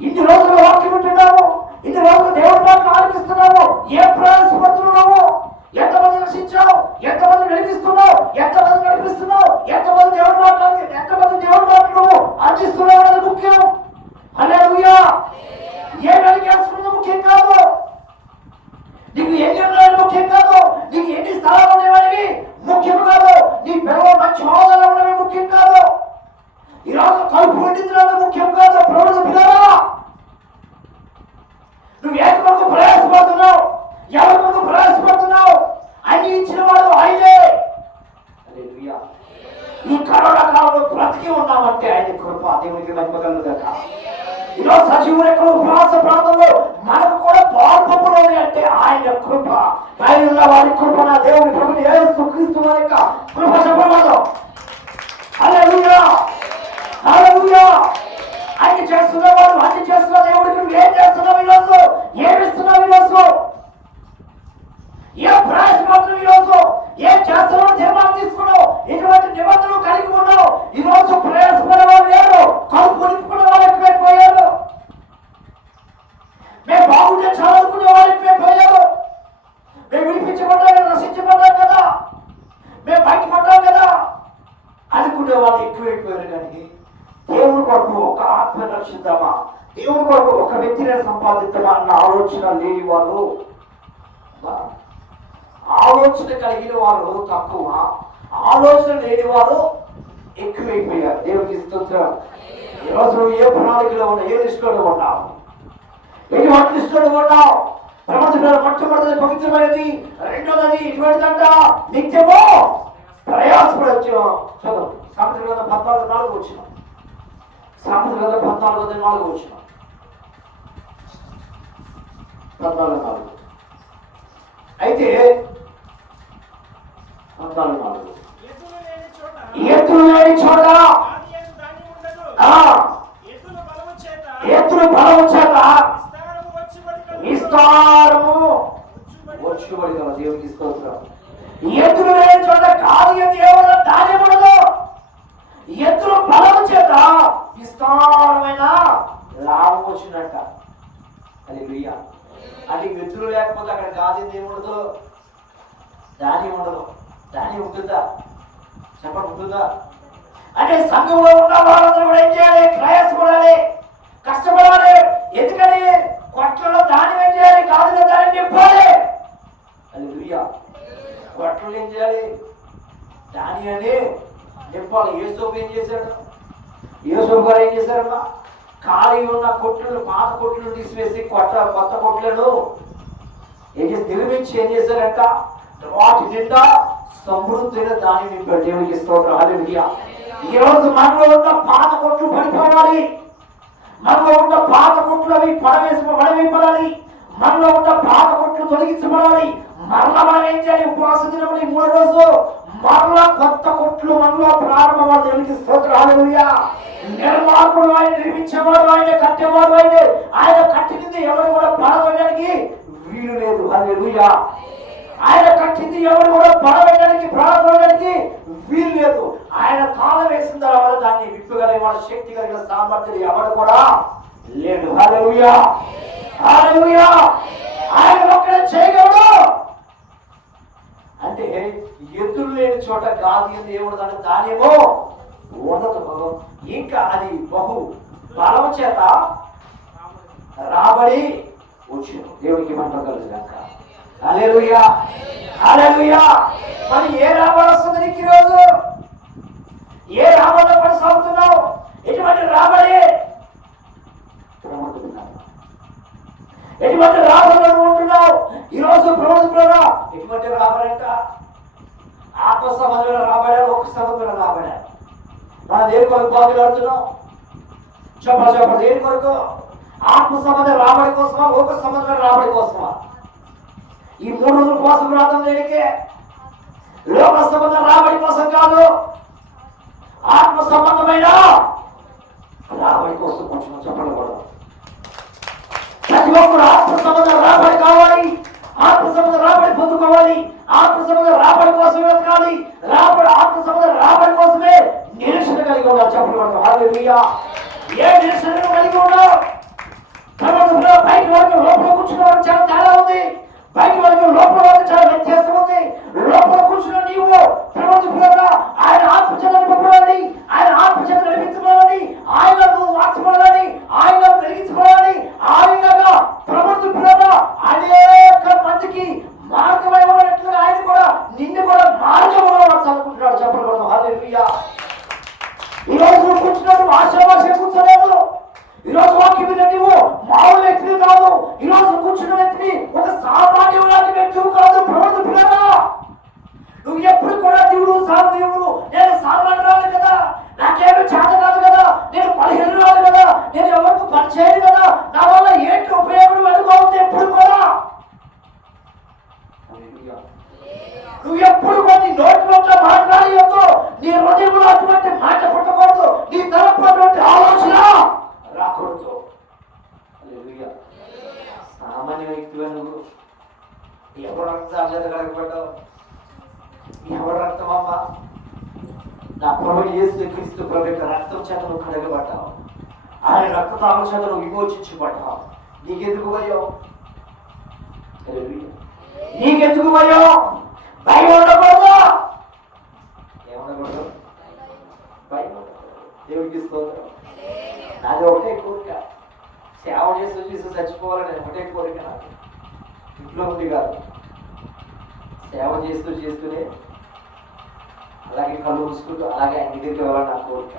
ఇన్ని రోజులు వాక్యం వింటున్నావు, ఇన్ని రోజులు దేవుడి మాటలు ఆలకిస్తున్నావు, ఏ ప్రయాసపడుతున్నావు? ఎంతమంది రక్షించావు? ఎంతమంది నడిపిస్తున్నావు? ఎంతమంది నడిపిస్తున్నావు? ఎంతమంది దేవుడి మాటలు, ఎంతమంది దేవుడి మాటలు అందిస్తున్నావు అనేది ముఖ్యం. హల్లెలూయా. ఏ నడికేస్తున్నది ముఖ్యం కాదు, నీకు ఎన్ని ఉన్నాయని ముఖ్యం కాదు, నీకు ఎన్ని స్థలాలు ఉండేవాడివి ముఖ్యం కాదు, నీ పిల్లలు మంచి హోదాలో ఉండేవి ముఖ్యం కాదు, ఈరోజు కలుపు వండించడం ముఖ్యం కాదు. ప్రభుత్వ పిల్లరా, నువ్వు ఏ కొరకు ప్రయాసపడుతున్నావు? ఎవరి కొరకు ప్రయాసపడుతున్నావు? అన్ని ఇచ్చిన వాడు ఆయనే. ఈ కరోనా కాలంలో బ్రతికి ఉన్నామంటే ఆయన కృప, దేవునికి మహిమ కలుగుగాక. ఈరోజు సజీవులు ఎక్కడ ఉపవాస ప్రాంతంలో మనకు కూడా పాల్పొప్పులోని అంటే ఆయన కృప, ఆయన వారి కృప, నా దేవుని ప్రభుని యేసుక్రీస్తు వారి యొక్క కృప చెప్పబడదు. హల్లెలూయా, హల్లెలూయా. ఆయన చేస్తున్నవాడు అన్ని చేస్తున్న దేవుడికి నువ్వు ఏం చేస్తున్నావు ఈరోజు? ఏమిస్తున్నావు ఈరోజు? ఏ ప్రయాసపడుతున్నావు ఈరోజు? ఏం చేస్తున్నావు? తీర్మానం తీసుకున్నావు, ఇటువంటి నిబంధనలు కలిగి ఉన్నావు. ఈరోజు ప్రయాసపడే వాళ్ళు లేరు, కలుపు నింపుకునే వాళ్ళు ఎక్కువైపోయారు. మేము బాగుంటే చదువుకునే వాళ్ళు ఎక్కువైపోయారు. మేము విడిపించబడ్డాం కదా, రక్షించబడ్డాం కదా, మేము బయటపడ్డాం కదా అనుకునే వాళ్ళు ఎక్కువైపోయారు. కానీ దేవుడి కొరకు ఒక ఆత్మ రక్షిద్దామా, దేవుడి కొరకు ఒక వ్యక్తిని సంపాదిద్దామా అన్న ఆలోచన లేని వారు, ఆలోచన కలిగిన వారు తక్కువ, ఆలోచన లేని వారు ఎక్కువైపోయారు. దేవుడికి స్తోత్రం. ఈరోజు ఏ ప్రణాళికలో ఉన్నావు? ఏ లిస్టులో ఉన్నావు? ఎటువంటి లిస్టులో ఉన్నావు? ప్రపంచంలో మొట్టమొదటి పవిత్రమైనది, రెండోది ఇటువంటిదంట నిత్యము ప్రయాసపడవచ్చు. చదువు సామెతల గ్రంథం 14:4 వచ్చిన, సామెతల గ్రంథం 14:4 వచ్చిన, 14:4. అయితే 14:4 ఎత్తులు లేని చోట ఎత్తులు బలము చేత విస్తారము వచ్చుబడి కదా. దేవునికి స్తోత్రం. ఎత్తులు లేని చోట గాలి దేవుడు ధాన్యం ఉండదు. ఎత్తులు బలము చేత విస్తారమైన లాభం వచ్చినట్ట. హల్లెలూయా. అది ఎత్తులు లేకపోతే అక్కడ గాలి ఏముండదు, ధాన్యం ఉండదు. ధాన్యం ఉంటుందా? చెప్పండి, ఉంటుందా? అంటే సంఘంలో ఉన్న వాళ్ళందరూ కూడా ఏం చేయాలి? ప్రయాసపడాలి, కష్టపడాలి. ఎందుకని? కొట్లలో ధాన్యం ఏం చేయాలి? గాలిలో ధాన్యం నింపాలి. హల్లెలూయా. కొట్టలు ఏం చేయాలి? ధాన్యాన్ని నింపాలి. యేసోపు ఏం చేశాడు? యేసోపు గారు ఏం చేశారమ్మా? ఖాళీ ఉన్న కొట్లు, పాత కొట్లను తీసివేసి కొత్త కొట్లను ఏం చేసి నిర్మించి ఏం చేశారంట? వాటి నిండా సమృద్ధైన ధాన్యం నింపాడు. దేవునికి స్తోత్రం. హల్లెలూయా. ఈ రోజు మనలో ఉన్న పాత కొట్లు పడిపోవాలి, మనలో ఉన్న పాత కొట్లు అవి పడవేయబడాలి, మనలో ఉన్న పాత కొట్లు తొలగించబడాలి. మరలా మనం ఏం చేయాలి? ఉపవాస దినములు 3 రోజు మరలా కొత్త కొట్లు మనలో ప్రారంభం. దేవునికి స్తోత్రం. హల్లెలూయా. నిర్మాణకుడు ఆయన, నిర్మించేవాడు ఆయన, కట్టేవాడు ఆయన. ఆయన కట్టింది ఎవరు కూడా పడవేయడానికి వీలు లేదు. హల్లెలూయా. ఆయన కట్టింది ఎవరు కూడా పడవేయడానికి వీలు లేదు. ఆయన కాలం వేసిన తర్వాత దాన్ని విప్పగలిగిన శక్తి కలిగిన సామర్థ్యం ఎవరు కూడా లేడు. హల్లెలూయా, హల్లెలూయా. ఆయన ఒక్కడే చేయగలడు. అంటే ఎత్తులు లేని చోట గాలి దేవుడు ధాన్యము ఉండదు. ఇంకా అది బహు బలం చేత రాబడి వచ్చింది. దేవుడికి మంట కలుగుగాక. హల్లెలూయా, హల్లెలూయా. మరి ఏ రాబడి వస్తుంది నీకు ఈరోజు? ఏ రాబడిలో కొనసాగుతున్నావు? ఎటువంటి రాబడి? ఎటువంటి రాబడిలో ఉంటున్నావు ఈరోజు? ప్రభుత్వ ఎటువంటి రాబడి అంట? ఆత్మ సంబంధమైన రాబడా, ఒక సంబంధమైన రాబడా? మనం దేని కొరకు బాగులాడుతున్నాం? చెప్పండి. దేని కొరకు? ఆత్మ సంబంధ రాబడి కోసమా, లోక సంబంధమైన రాబడి కోసమా? ఈ 3 రోజుల కోసం రావడం దేనికే? లోక సంబంధ రాబడి కోసం కాదు, ఆత్మ సంబంధమైన రాబడి కోసం. కొంచెం చెప్పకూడదు. ప్రతి ఒక్కరు ఆత్మ సంబంధ రాబడి కావాలి, ఆత్మ సంబంధ రాబడి పొందుకోవాలి, ఆత్మ సంబంధ రాబడి కోసమే వెతకాలి, ఆత్మ సంబంధ రాబడి కోసమే నిరీక్ష హల్లెలూయా. ఏ నిరసన కలిగి ఉన్నావు? బయట వర్గం లోపల కూర్చున్న చాలా తేడా ఉంది. బయట వర్గం లోపల చాలా వ్యత్యాసం ఉంది. లోపల కూర్చున్న నీవు ప్రభుత్వ ఆయన ఆత్మచేత నింపబడాలి, ఆయన ఆత్మచేత నడిపించబడాలి, ఆయన మార్చబడాలి, ఆయన వెలిగించబడాలి. ఆయనగా ప్రభుత్వ అనేక మందికి మార్గమై ఉన్నట్లుగా ఆయన కూడా నిన్ను కూడా మార్గంలో చదువుకుంటున్నాడు. చెప్పకూడదు. హల్లెలూయా. ఈరోజు నువ్వు కూర్చున్నాడు ఆశావాసే కూర్చోలేదు. ఈరోజు వాక్యం మీద నువ్వు మామూలు వ్యక్తి కాదు. ఈరోజు కూర్చున్న వ్యక్తి ఒక సామాన్యమైన వ్యక్తి కాదు. ప్రభుత్వ పిల్లరా, నువ్వు ఎప్పుడు కూడా దేవుడు నేను సామాన్యురాలు కదా, నాకేమీ చేత కాదు కదా, నేను 15 రాదు కదా, నేను ఎవరికి పని చేయను కదా, నా వల్ల ఏంటి ఉపయోగం అనుకోవద్దు. ఎప్పుడు కూడా నువ్వు ఎప్పుడు కూడా నీ నోట్లో మాట్లాడేయద్దు. నీ హృదయంలో అటువంటి మాట పుట్టకూడదు. నీ తరపు అటువంటి ఆలోచన రాకూడదు. సామాన్య వ్యక్తిగా నువ్వు ఎవరు రక్తం చేత కడగబడ్డావు? ఎవరు రక్తం అమ్మా? నా ప్రభు యేసు క్రీస్తు ప్రభు యొక్క రక్తం చేత నువ్వు కడగబడ్డావు. ఆయన రక్తదానం చేత నువ్వు విమోచించబడ్డావు. నీకెందుకు భయం? నీకెందుకు భయం? భయం ఉండకూడదు. ఏముండకూడదు? భయం. దేవుడికి స్తోత్రం. నాది ఒకటే కోరిక, సేవ చేస్తూ చచ్చిపోవాలని ఒకటే కోరిక నాకు. ఇంట్లో ఉంది కాదు, సేవ చేస్తూనే అలాగే కళ్ళు మూసుకుంటూ అలాగే ఆయన దగ్గరికి వెళ్ళాలని నా కోరిక.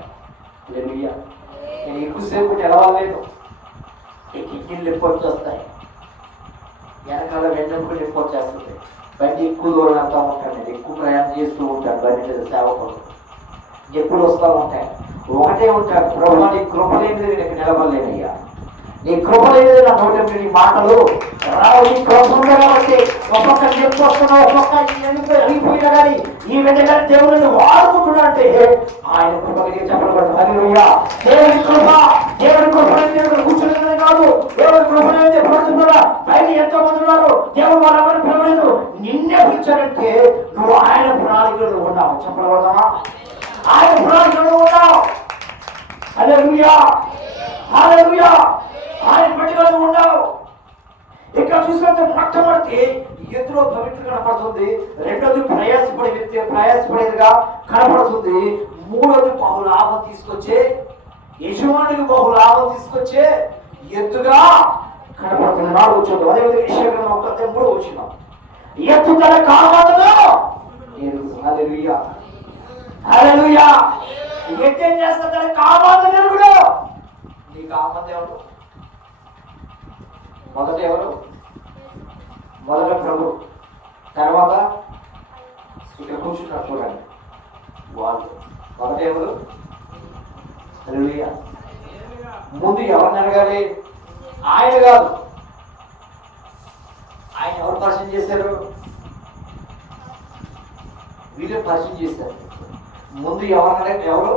హల్లెలూయా. నేను ఎక్కువసేపు నిలవలేదు. కిడ్నీలు నొప్పి వచ్చేస్తాయి, వెనకాల వెన్నెంపులు నొప్పి వచ్చేస్తుంది. బండి ఎక్కువ దూరం వెళ్తూ ఉంటాను, నేను ఎక్కువ ప్రయాణం చేస్తూ ఉంటాను బండి మీద సేవకులు. ఎప్పుడు వస్తూ ఉంటాయి, ఒకటే ఉంటాడు, ప్రభు నీ కృప లేనిది నేను ఇక్కడ నిలబడలేనయ్యా, నీ కృప లేనిది నా నోట నీ మాటలు రావు. నీ కృప ఉంది కాబట్టి ఒక్కొక్క చెప్పు వస్తున్నావు, ఒక్కొక్క అడిగిపోయినా కానీ ఈ విధంగా దేవుడిని వాడుకుంటున్నా అంటే ఆయన కృప కలిగి చెప్పబడదు. హల్లెలూయా. దేవుడి కృప, దేవుడి కృప దేవుడు కూర్చున్నది కాదు. దేవుడి కృప అనేది పడుతున్నారా? బయట ఎంతో మంది ఉన్నారు, దేవుడు వాళ్ళెవరు పిలవలేదు. నిన్నే పిలిచాడంటే నువ్వు ఆయన ప్రణాళికలో ఉన్నావు. చెప్పబడదామా? ఆయన ప్రణాళికలో ఉన్నావు. హల్లెలూయా. హల్లెలూయా. ఆయన పట్టుదల ఉన్నావు. ఇక్కడ చూసినట్టు మొట్టమొదటి ఎదురు పవిత్ర కనపడుతుంది, రెండోది ప్రయాసపడేదిగా కనపడుతుంది, మూడోది బహు లాభం తీసుకొచ్చే యజమానికి బహు లాభం తీసుకొచ్చే ఎత్తుగా కనపడుతుంది. 4 వచ్చింది. అదేవిధంగా యెషయా 1:3 వచ్చిన ఎత్తుదల కావాలనో హల్లెలూయా. హల్లెలూయా. ఎత్తేం చేస్తుందని కావాలని ఎరుగుడు. నీకు ఆమంది ఎవరు? మొదట ఎవరు? మొదట ప్రభు, తర్వాత ఇక్కడ కూర్చున్నారు చూడండి వాళ్ళు. మొదట ఎవరు? హల్లెలూయా. ముందు ఎవరిని అడగాలి? ఆయన కాదు. ఆయన ఎవరు పరిచయం చేశారు? వీళ్ళు పరిచయం చేశారు. ముందు ఎవరిని అడగ ఎవరు?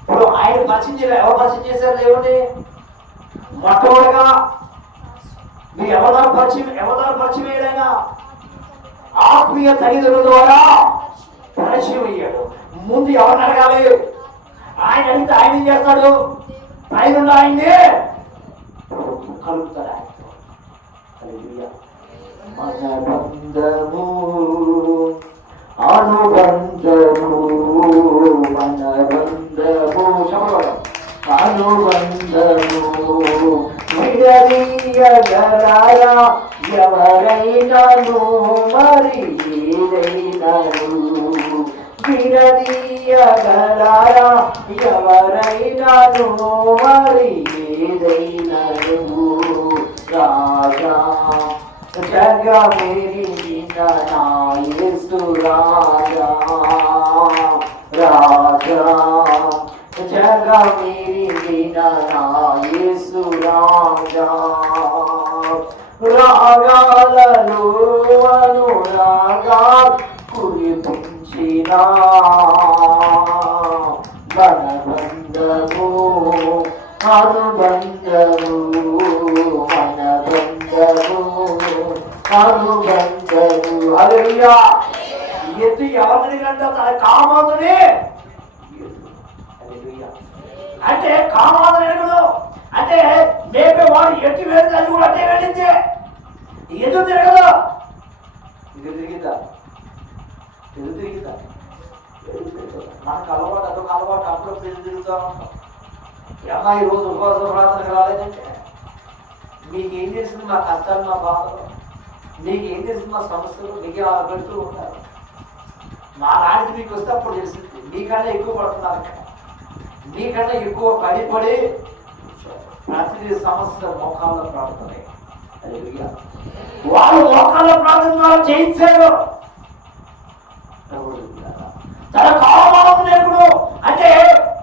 ఇప్పుడు ఆయన పరిచయం చేయాలి. ఎవరు పరిచయం చేశారు దేవుడిని? మొట్టమొదటిగా మీరు ఎవరు పరిచయం అయ్యాడైనా ఆత్మీయ తల్లిదండ్రుల ద్వారా పరిచయం అయ్యాడు. ముందు ఎవరిని అడగాలి? ఆయన అడిగితే ఆయన ఏం చేస్తాడు? పైన ఆయనే కలుగుతాడు. ఆయనతో మన బంధము అనుబంధము, మన బంధము అనుబంధము విడదీయగలరా ఎవరైనాను, మరి ఏదైనాను విడదీయగలరా ఎవరైనాను, మరి ఏదైనాను. రాజా జగమెరిగిన నా యేసు రాజా, రాజా జగమెరిగిన నా యేసు రాజా. రాగాలలో అనురాగా కురిపించిన మన బంధము అనుబంధము, మన బంధము అనుబంధము. హల్లెలూయా. ఎత్తు ఎవరిని కంటే తన కామనే. హల్లెలూయా. అంటే కామాలను ఎరుగును అంటే మేపేవాడు ఎట్టి వేరు అది కూడా అట్టే వెళ్ళింది. ఎదురు తిరగదు. ఎదురు తిరిగిద్దా? ఎదురు తిరిగిద్దా? మనకు అలవాటు, అదొక అలవాటు. అప్పుడప్పుడు ఎదురు తిరుగుతూ ఉంటాం. అమ్మాయి రోజు ఉపవాస ప్రార్థనకు రాలేదంటే మీకేం తెలిసింది మా కష్టాలు, మా బాధలు, మీకేం తెలిసింది మా సమస్యలు, మీకే పెడుతూ ఉంటారు. మా నాటికి మీకు వస్తే అప్పుడు తెలిసింది. మీకన్నా ఎక్కువ పడుతున్నారు అక్కడ, మీకన్నా ఎక్కువ పడి ప్రతి సమస్య మోకాల్లో ప్రార్థనే. వాళ్ళు మోకాళ్ళ ప్రార్థన చేయించారు. తన కామాలను ఎరుగును అంటే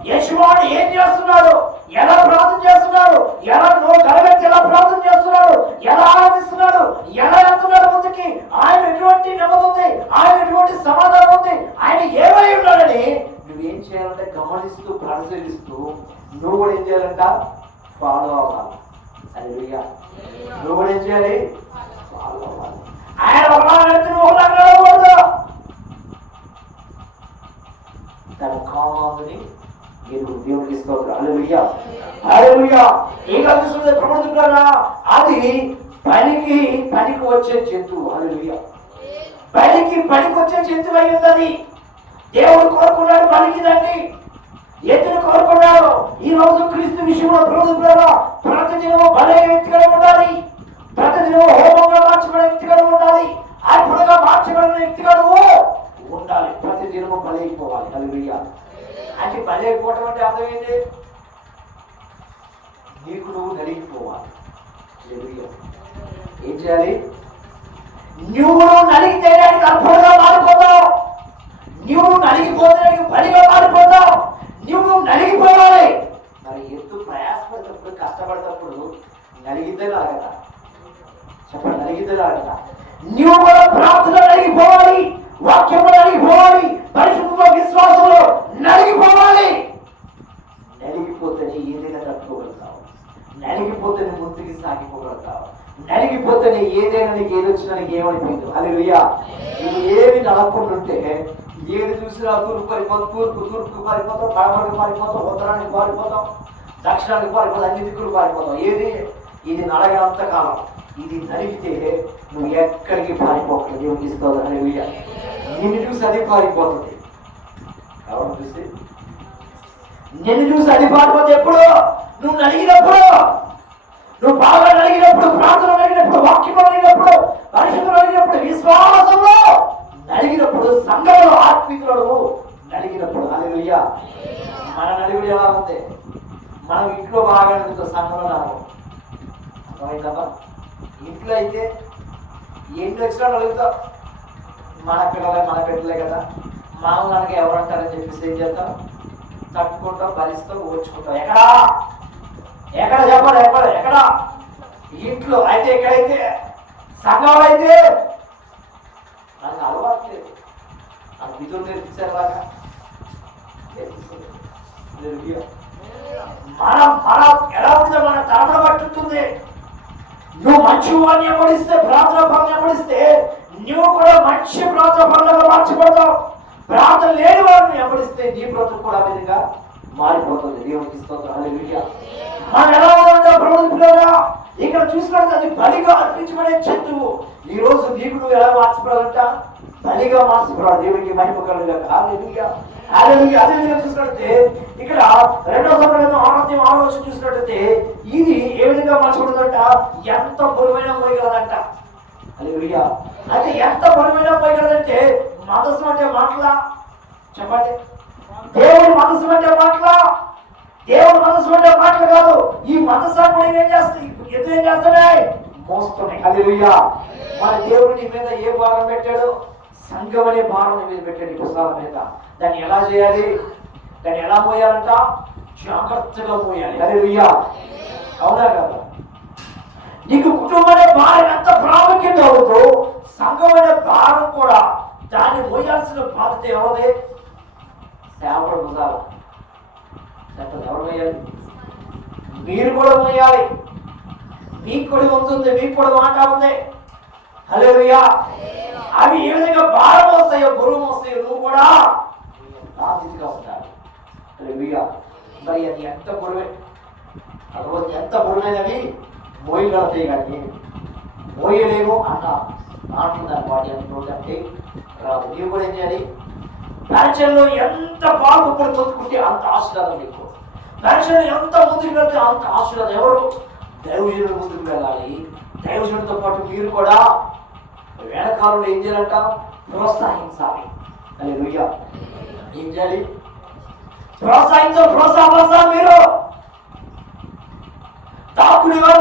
యెషువాడు ఏం చేస్తున్నాడు, ఎలా ప్రార్థన చేస్తున్నాడు, ఎలా గలగట్టి ఎలా ప్రార్థన చేస్తున్నాడు, ఎలా ఆరాధిస్తున్నాడు, ఎలా వెళ్తున్నాడు ముందుకి, ఆయన ఎటువంటి నెమ్మది ఉంది, ఆయన ఎటువంటి సమాధానం ఉంది, ఆయన ఏమై ఉన్నాడని నువ్వేం చేయాలంటే గమనిస్తూ పరిశీలిస్తూ నువ్వు కూడా ఏం చేయాలంట? ఫాలో అవ్వాలి. హల్లెలూయా. నువ్వు కూడా ఏం చేయాలి? ఫాలో అవ్వాలి. ఆయన ఒకలా నడవకూడదు. తన కామాన్ని దేవునికి స్తోత్రం. హల్లెలూయా. హల్లెలూయా. ఏం కనిపిస్తుంది ప్రపంచంలో? అది పనికి వచ్చే జంతువు. హల్లెలూయా. పనికి వచ్చే జంతువు అయి ఉన్నది. దేవుడు కోరుకున్నాడు పలికిదండి, ఎత్తును కోరుకున్నాడు. ఈ రోజు క్రీస్తు విషయంలో ప్రభుత్వ ప్రతిదినము బలే వ్యక్తిగా ఉండాలి, ప్రతిదినము హోమంగా మార్చబడే వ్యక్తిగా ఉండాలి, అద్భుతంగా మార్చబడిన వ్యక్తిగా ఉండాలి. ప్రతిదినము బలైపోవాలి. హల్లెలూయా. అంటే బలైపోవటం అంటే అర్థం ఏంటి? నీకు నువ్వు నలిగిపోవాలి. హల్లెలూయా. ఏం చేయాలి? నువ్వు నలిగితే అద్భుతంగా మారిపోతావు, నువ్వు నలిగిపోతే బలిగా మారిపోతావు, నువ్వు నలిగిపోవాలి. మరి ఎత్తు ప్రయాసపడేటప్పుడు, కష్టపడేటప్పుడు నలిగిద్దే రాగదా? చెప్పండి, నలిగిద్దే రాగదా? నువ్వు కూడా ప్రార్థన నలిగిపోవాలి, వాక్యంలో నలిగిపోవాలి, పరిశుద్ధంలో విశ్వాసంలో నలిగిపోవాలి. నలిగిపోతేనే ఏదైనా తట్టుకోగలుగుతావు, నలిగిపోతేనే ముందుకి సాగిపోగలుగుతావు, నలిగిపోతేనే ఏదైనా నీకు ఏదొచ్చినా నీకు ఏమనిపోయింది. హల్లెలూయా. ఇది ఏమి నలగకుంటుంటే ఏది చూసినా తూర్పు పారిపోతాం, తూర్పు పారిపోతాం, పడమరకు పారిపోతాం, ఉత్తరానికి పారిపోతాం, దక్షిణానికి పారిపోతాం, అన్ని దిక్కులు పారిపోతాం. ఇది నలగనంత కాలం. ఇది నలిగితే నువ్వు ఎక్కడికి పారిపోకలేదు. దేవునికి స్తోత్రం. హల్లెలూయా. నిన్ను చూసి అది పారిపోతుంది. ఎవరు చూసి? నిన్ను చూసి అది పారిపోతే ఎప్పుడు? నువ్వు నలిగినప్పుడు, నువ్వు బాగా నలిగినప్పుడు, ప్రార్థన నలిగినప్పుడు, వాక్యం నలిగినప్పుడు, పరిశుద్ధం నలిగినప్పుడు, విశ్వాసంలో నలిగినప్పుడు, సంఘంలో ఆత్మీయులను నలిగినప్పుడు. హల్లెలూయా. మన నలుగురు ఎలా ఉంది? మనం ఇంట్లో బాగా నలుగుతాం, సంఘంలో నలగం. అర్థమైందమ్మా? ఇంట్లో అయితే ఎన్ని వచ్చినా నలుగుతాం. మన పిల్లలే మన బిడ్డలే కదా, మనం మనకి ఎవరంటారని చెప్పేసి ఏం చేస్తాం? తట్టుకుంటాం, భరిస్తాం, ఓర్చుకుంటాం. ఎక్కడ చెప్పండి, ఎక్కడ ఇంట్లో అయితే, ఎక్కడైతే సంఘంలో అయితే మనకు అలవాటు లేదు. ఆ విధులు నేర్పించారు లాగా మనం ఎలా ఉంటే మన తరమణ పట్టుతుంది. నువ్వు మంచి వాడిని అమ్మడిస్తే, ప్రార్థన పనులు అమ్మడిస్తే నువ్వు కూడా మంచి ప్రార్థన పనులుగా మార్చబడతావు. ప్రార్థన లేని వాడిని అమ్మడిస్తే నీ బ్రతుకు కూడా విధంగా మారిపోతుంది. దేవునికి స్తోత్రం. హల్లెలూయా. మనం ఎలా ఉందంటే ప్రభుత్వ ఇక్కడ చూసినట్టు అది బలిగా అర్పించబడే జంతువు. ఈ రోజు నీకు నువ్వు ఎలా మార్చబడాలంట? బలిగా మార్చబడాలి. దేవునికి మహిమ కలుగుగాక. హల్లెలూయా. హల్లెలూయా. అదే విధంగా చూసినట్లయితే ఇక్కడ 2వ సమయంలో ఆలోచన చూసినట్లయితే ఇది ఏ విధంగా మార్చబడుతుందంట? ఎంత బరువైన పోయగలదంట. హల్లెలూయా. అంటే ఎంత బరువైన పోయగలదంటే మనసు అంటే మాటలా? చెప్పండి. దేవుడి మనసు అంటే మాటలా? దేవుడు మనసు అంటే మాటలు కాదు. ఈ మనసు కూడా ఏం చేస్తాయి? ఎదురు ఏం చేస్తున్నాయి? మోస్తున్నాయి. హల్లెలూయా. మన దేవుడు నీ మీద ఏ భారం పెట్టాడు? సంఘం అనే భారం మీద పెట్టాడు. ఈ పుస్తకాల మీద. దాన్ని ఎలా చేయాలి? దాన్ని ఎలా మోయాలంట? జాగ్రత్తగా మోయాలి. హల్లెలూయా. అవునా కదా? నీకు కుటుంబం అనే భారం ఎంత ప్రాముఖ్యత అవుతూ సంఘం అనే భారం కూడా దాన్ని మోయాల్సిన బాధ్యత ఎవరిదే? సేవకుడు ముదాలి. ఎవరు మోయాలి? మీరు కూడా మోయాలి. మీకు కూడా ఉంటుంది, మీకు కూడా మాట ఉంది. హల్లెలూయా. అవి ఏ విధంగా భారం వస్తాయో, బరువు వస్తాయో నువ్వు కూడా బాధ్యతగా ఉండాలి. హల్లెలూయా. మరి అది ఎంత బరువే అటువంటి ఎంత బరువైనవి మోయగలుగుతాయి కానీ మోయలేము అన్న నాటు దాని వాటి అంటే రాదు. నీవు కూడా ఏం చేయాలి? పరీక్షల్లో ఎంత బాగా పొందుకుంటే అంత ఆశీర్వాదం నీకు. పరీక్షల్లో ఎంత ముందుకు వెళ్తే అంత ఆశీర్వాదం. ఎవరు? దైవజనుడు ముందుకు వెళ్ళాలి. దైవజనుడితో పాటు మీరు కూడా వెనకాలంలో ఏం చేయాలంట? ప్రోత్సహించాలి. హల్లెలూయా. ఏం చేయాలి? ప్రోత్సహించాలి. మీరు దాక్కునే వారు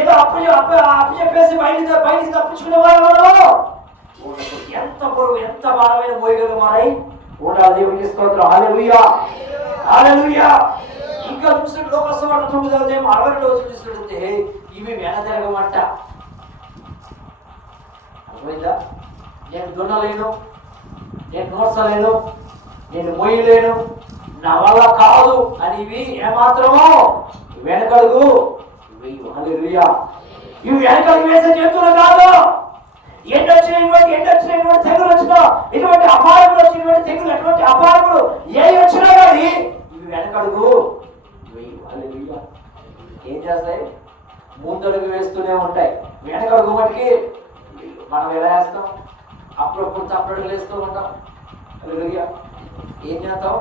ఏదో అప్పచెప్పేసి బయటికి తప్పించుకునే వారు ఎంత పొరుగు ఎంత భారమైన మోయగల వారై ఉండాలి. దేవునికి స్తోత్రం. హల్లెలూయా. హల్లెలూయా. ఇంకా చూసినట్టు లోకసభ 9వ అధ్యాయం 60 రోజులు చూసినట్టే ఇవి వెనతిరగమంట. అర్థమైందా? నేను దున్నలేను, నేను నోర్చలేను, నేను మోయలేను, నా వల్ల కాదు అని ఇవి ఏమాత్రమో వెనకడుగు వేయు. హల్లెలూయా. ఇవి వెనకడుగు వేసే జంతువులు కాదు. ఎన్నొచ్చినటువంటి తెగులు వచ్చినా, ఎటువంటి అపాయములు వచ్చినటువంటి తెగులు, ఎటువంటి అపాయములు ఏ వచ్చినా కానీ ఇవి వెనకడుగు వేయు. హల్లెలూయా. ఏం చేస్తాయి? ముందడుగు వేస్తూనే ఉంటాయి. వెనకడుగు మటుకి మనం ఎలా వేస్తాం? అప్పుడప్పుడు తప్పుడుగులు వేస్తూ ఉంటాం. హల్లెలూయా. ఏం చేస్తాం?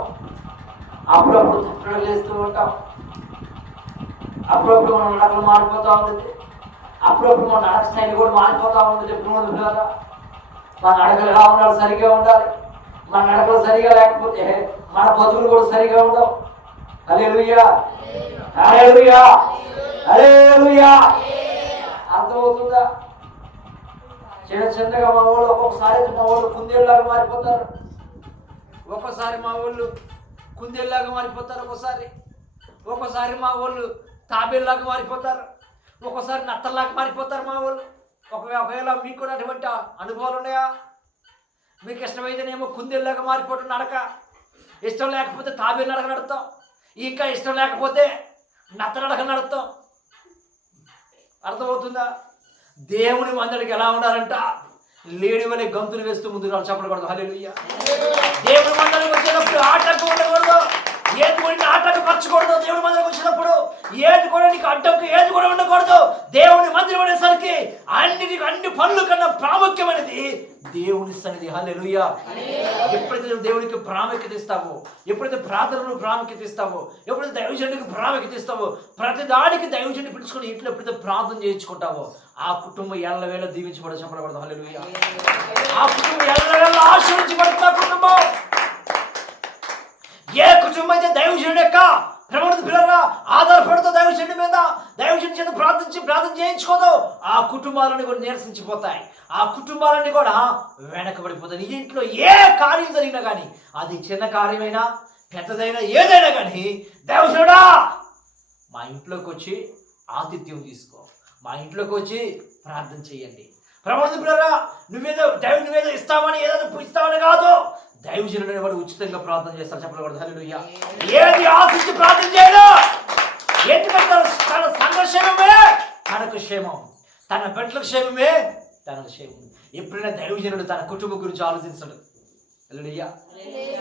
అప్పుడప్పుడు తప్పుడుగులు వేస్తూ ఉంటాం. అప్పుడప్పుడు మనం నడకలు మారిపోతూ ఉంటుంది. అప్పుడప్పుడు మన నడక స్టైల్ కూడా మారిపోతూ ఉంటుంది. ఎప్పుడు మన నడకలు ఎలా ఉండాలి? సరిగా ఉండాలి. మన నడకలు సరిగా లేకపోతే మన బతుకులు కూడా సరిగా ఉండవు. హల్లెలూయా. హల్లెలూయా. హల్లెలూయా. అర్థమవుతుందా? చిన్నగా మా వాళ్ళు ఒక్కొక్కసారి మా వాళ్ళు కుందేళ్ళలాగా మారిపోతారు. ఒక్కోసారి మా వాళ్ళు కుందేళ్ళలాగా మారిపోతారు. ఒక్కోసారి మా వాళ్ళు తాబేళ్ళలాగా మారిపోతారు. ఒక్కోసారి నత్తల్లాగా మారిపోతారు మా వాళ్ళు. ఒకవేళ మీకు కూడా అటువంటి అనుభవాలు ఉన్నాయా? మీకు ఇష్టమైతేనేమో కుందేళ్ళలాగా మారిపోవడం నడక, ఇష్టం లేకపోతే తాబేలు నడక నడుస్తాం, ఇంకా ఇష్టం లేకపోతే నత్త నడక నడుస్తాం. అర్థమవుతుందా? దేవుని మందడికి ఎలా ఉండాలంట? లేడి వలె గంతులు వేస్తూ ముందుకు చెప్పకూడదు. హల్లెలూయా. దేవుని మందడికి వచ్చేటప్పుడు ఆటంకం ఉండకూడదు. ఏది కూడా ఆటంకం పరచకూడదు. దేవుని మందిరం వచ్చినప్పుడు ఏది కూడా నీకు అడ్డంకు ఏది కూడా ఉండకూడదు. దేవుని మందిరం అనేసరికి అన్ని పనుల కన్నా ప్రాముఖ్యమైనది దేవుని సన్నిధి. హల్లెలూయా. ఎప్పుడైతే నువ్వు దేవునికి ప్రాముఖ్యత ఇస్తావో, ఎప్పుడైతే ప్రార్థనలు ప్రాముఖ్యత ఇస్తావో, ఎప్పుడైతే దైవజనుడికి ప్రాముఖ్యత ఇస్తావో, ప్రతి దానికి దైవజనుడిని పిలుచుకొని ఇంట్లో ఎప్పుడైతే ప్రార్థన చేయించుకుంటావో ఆ కుటుంబం ఎల్లవేళ దీవించబడి చెప్పకూడదు. హల్లెలూయా. ఆ కుటుంబం ఎల్లవేళ ఆశీర్వదించబడుతున్న కుటుంబం. ఏ కుటుంబం అయితే దైవజనుడి యొక్క ప్రమాణిత పిల్లలుగా ఆధారపడుతూ దైవజనుడి మీద దైవజనుడి చేత ప్రార్థన చేయించుకోదు, ఆ కుటుంబాలన్నీ కూడా నిరసించిపోతాయి. ఆ కుటుంబాలన్నీ కూడా వెనకబడిపోతాయి. నీ ఇంట్లో ఏ కార్యం జరిగినా కానీ, అది చిన్న కార్యమైనా పెద్దదైనా ఏదైనా కానీ, దైవజనుడా మా ఇంట్లోకి వచ్చి ఆతిథ్యం తీసుకో, మా ఇంట్లోకి వచ్చి ప్రార్థన చేయండి. ప్రమాణిత పిల్లలుగా నువ్వేదో ఇస్తామని కాదు, దైవజనుడు వాడు ఉచితంగా ప్రార్థన చేస్తారు. చెప్పకూడదు. హల్లెలూయా. ఏది ఆశించి ప్రార్థన చేయడు. ఎందుకంటే తన సంఘ క్షేమమే తనకు క్షేమం, తన బిడ్డల క్షేమమే తనకు క్షేమం. ఎప్పుడైనా దైవజనుడు తన కుటుంబం గురించి ఆలోచించడు. హల్లెలూయా.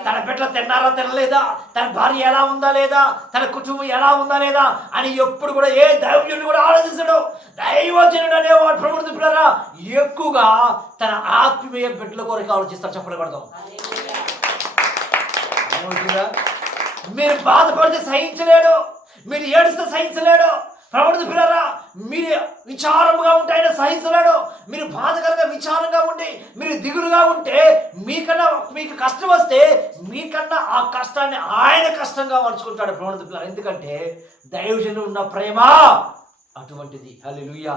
తన బిడ్డలు తిన్నారా తినలేదా, తన భార్య ఎలా ఉందా లేదా, తన కుటుంబం ఎలా ఉందా లేదా అని ఎప్పుడు కూడా ఏ దైవజనుడు కూడా ఆలోచించడు. దైవజనుడు అనేవాడు ప్రవృత్తి పిల్లరా ఎక్కువగా తన ఆత్మీయ బిడ్డల కొరకు ఆలోచిస్తారు. చెప్పకూడదు. మీరు బాధపడితే సహించలేడు, మీరు ఏడుస్తే సహించలేడు. ప్రవృత్తి పిల్లరా మీరు విచారంగా ఉంటే ఆయన సహించలేడు. మీరు బాధకరంగా విచారంగా ఉండి మీరు దిగులుగా ఉంటే మీకు కష్టం వస్తే మీకన్నా ఆ కష్టాన్ని ఆయన కష్టంగా మలుచుకుంటాడు ప్రవృత్తి పిల్లరా. ఎందుకంటే దైవజనుడు ఉన్న ప్రేమ అటువంటిది. హల్లెలూయా.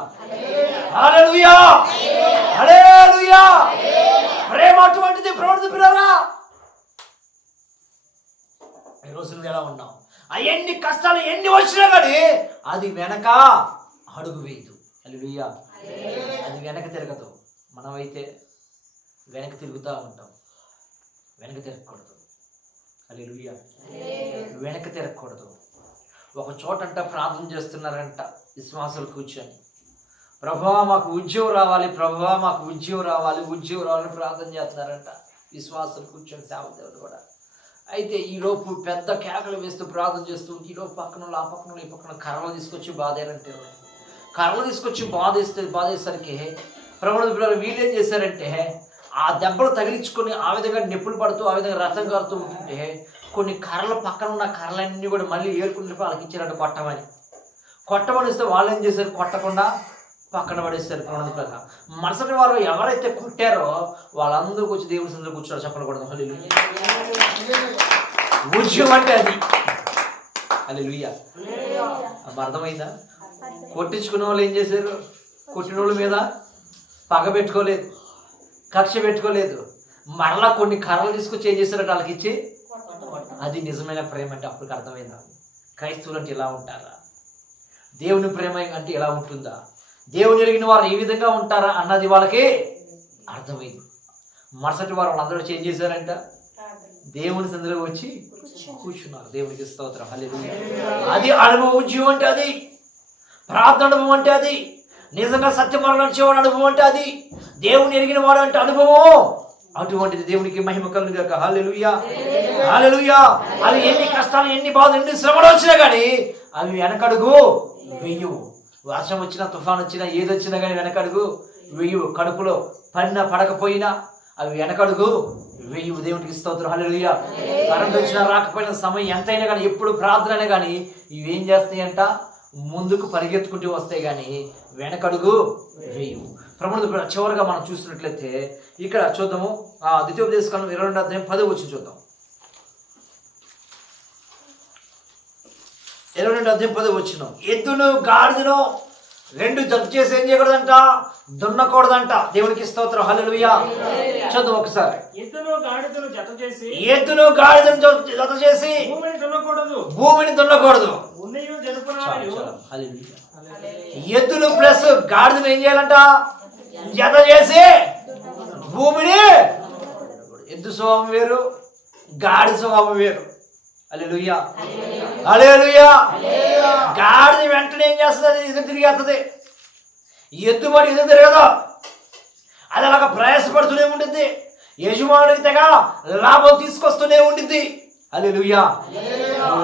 హల్లెలూయా. హల్లెలూయా. ప్రేమ అటువంటిది ప్రవృత్తి పిల్లరా. ఈ రోజు నువ్వు ఎలా ఉన్నావు? ఎన్ని కష్టాలు ఎన్ని వచ్చినా కానీ అది వెనక అడుగు వేయదు. హల్లెలూయా. అది వెనక తిరగదు. మనమైతే వెనక తిరుగుతూ ఉంటాం. వెనక తిరగకూడదు. హల్లెలూయా. వెనక తిరగకూడదు. ఒక చోటంట ప్రార్థన చేస్తున్నారంట విశ్వాసులు కూర్చొని, ప్రభువా మాకు ఉద్యోగం రావాలి, ప్రభువా మాకు ఉద్యోగం రావాలి, ఉద్యోగం రావాలని ప్రార్థన చేస్తున్నారంట విశ్వాసులు కూర్చొని, సేవకులు కూడా. అయితే ఈలోపు పెద్ద కేకలు వేస్తూ ప్రార్థన చేస్తూ ఈలోపు పక్కన ఆ పక్కన ఈ పక్కన కర్రలు తీసుకొచ్చి బాధేరంటే కర్రలు తీసుకొచ్చి బాధేసరికి ప్రభువుని పిల్లలు వీళ్ళు ఏం చేశారంటే ఆ దెబ్బలు తగిలించుకొని ఆ విధంగా నిప్పులు పడుతూ ఆ విధంగా రథం కారుతూ ఉంటుంటే కొన్ని కర్రలు పక్కన ఉన్న కర్రలన్నీ కూడా మళ్ళీ ఏరుకుంటే వాళ్ళకి ఇచ్చారంట కొట్టమని ఇస్తే వాళ్ళు ఏం చేశారు, కొట్టకుండా పక్కన పడేస్తారు. ప్రభువుని పిల్లలు మరుసటి వారు ఎవరైతే కుట్టారో వాళ్ళందరూ వచ్చి దేవుని సందులో కూర్చోరు. చెప్పకూడదు ఉద్యమం అంటే అది. హల్లెలూయా. అర్థమైందా? కొట్టించుకున్న వాళ్ళు ఏం చేశారు, కొట్టిన వాళ్ళ మీద పగ పెట్టుకోలేదు, కక్ష పెట్టుకోలేదు, మరలా కొన్ని కర్రలు తీసుకొచ్చి ఏం చేశారంటే వాళ్ళకి ఇచ్చి, అది నిజమైన ప్రేమ అంటే అప్పటికి అర్థమైందా? క్రైస్తవులు అంటే ఇలా ఉంటారా? దేవుని ప్రేమ అంటే ఎలా ఉంటుందా? దేవుని ఎరిగిన వారు ఈ విధంగా ఉంటారా అన్నది వాళ్ళకి అర్థమైంది. మరుసటి వారు వాళ్ళందరూ ఏం చేశారంట, దేవుని సందులో వచ్చి కూర్చున్నారు. దేవునికి స్తోత్రం. హల్లెలూయా. అది అనుభవం జీవం అంటే అది, ప్రార్థన అనుభవం అంటే అది, నిజంగా సత్యమార్గం నడిచేవాడు అనుభవం అంటే అది, దేవుని ఎరిగిన వాడు అంటే అనుభవం అటువంటిది. దేవునికి మహిమ కలుగును గాక. హల్లెలూయా, హల్లెలూయా. అది ఎన్ని కష్టాలు, ఎన్ని బాధలు, ఎన్ని శ్రమలు వచ్చినా కానీ అవి వెనకడుగు వెయ్యవు. వర్షం వచ్చినా, తుఫాన్ వచ్చినా, ఏదొచ్చినా కానీ వెనకడుగు వెయ్యవు. కడుపులో పడినా పడకపోయినా అవి వెనకడుగు వెయ్యవు. దేవునికి స్తోత్రం. హల్లెలూయా. కరెంట్ వచ్చినా రాకపోయినా సమయం ఎంతైనా కానీ ఎప్పుడు ప్రార్థన అయినా కానీ ఇవేం చేస్తాయంట, ముందుకు పరిగెత్తుకుంటూ వస్తాయి కానీ వెనకడుగు వేయవు. ప్రభువుని చివరిగా మనం చూసినట్లయితే ఇక్కడ చూద్దాము, ద్వితీయోపదేశకాండం 22:10 చూద్దాం. 22:10 ఎద్దును గాడిదను రెండు జత చేసి ఏం చేయకూడదంట, దున్నకూడదంట. దేవునికి స్తోత్రం. హల్లెలూయా. చూద్దాం ఒకసారి. ఎద్దును గాడిదను జత చేసి భూమిని దున్నకూడదు. ఎద్దులు ప్లస్ గాడిదను ఏం చేయాలంట, జత చేసి భూమిని. ఎద్దు స్వభావం వేరు, గాడి స్వభావం వేరు. హల్లెలూయా, హల్లెలూయా. గాడిద వెంటనే ఏం చేస్తుంది, ఎదురు తిరిగేస్తుంది. ఎద్దు మరి ఎదురు తిరగదు, అది అలాగ ప్రయాసపడుతూనే ఉంటుంది, యజమానుడికి తెగ లాభం తీసుకొస్తూనే ఉంటుంది. హల్లెలూయా.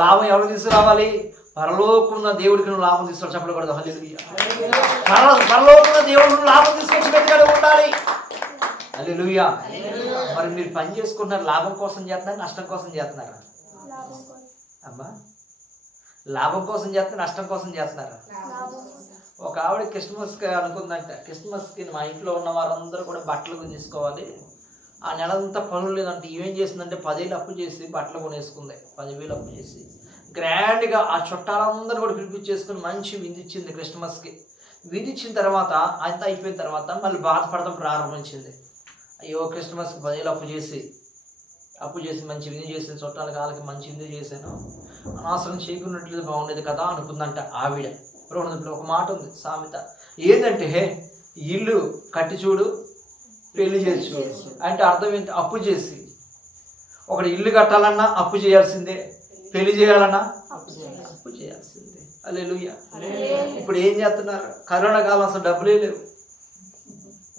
లాభం ఎవరు తీసుకురావాలి, పరలోకున్న దేవుడికి నువ్వు లాభం తీసుకొని చెప్పకూడదు. హల్లెలూయా. పరలోకున్న దేవుడికి లాభం తీసుకొచ్చి పెట్టాడు ఉండాలి. హల్లెలూయా. మరి మీరు పని చేసుకుంటున్నారు, లాభం కోసం చేస్తున్నారు, నష్టం కోసం చేస్తున్నారా? అమ్మా, లాభం కోసం చేస్తున్నారు, నష్టం కోసం చేస్తున్నారా? ఒక ఆవిడ క్రిస్మస్కి అనుకుందంట, క్రిస్మస్కి మా ఇంట్లో ఉన్న వారందరూ కూడా బట్టలు తీసుకోవాలి, ఆ నెలంతా పనులు లేదంటే ఏం చేసిందంటే 10,000 అప్పు చేసి బట్టలు కొనేసుకుంది. 10,000 అప్పు చేసి గ్రాండ్గా ఆ చుట్టాలందరూ కూడా పిలిపించేసుకుని మంచి విందిచ్చింది. క్రిస్మస్కి విందిచ్చిన తర్వాత అంతా అయిపోయిన తర్వాత మళ్ళీ బాధపడడం ప్రారంభించింది. అయ్యో, క్రిస్మస్కి 10,000 అప్పు చేసి మంచి విందు చేసిన చుట్టాల కాళ్ళకి మంచి విందు చేశాను, అనవసరం చేయకున్నట్లేదు బాగుండేది కదా అనుకుందంట ఆవిడ. ఒక మాట ఉంది సామెత, ఏంటంటే ఇల్లు కట్టి చూడు, పెళ్లి చేసి చూడు అంటే అర్థం ఏంటి? అప్పు చేసి, ఒకటి ఇల్లు కట్టాలన్నా అప్పు చేయాల్సిందే, పెళ్లి చేయాలన్నా అప్పు చేయాల్సిందే. హల్లెలూయా. ఇప్పుడు ఏం చేస్తున్నారు, కరోనా కాలం అసలు డబ్బులే లేవు,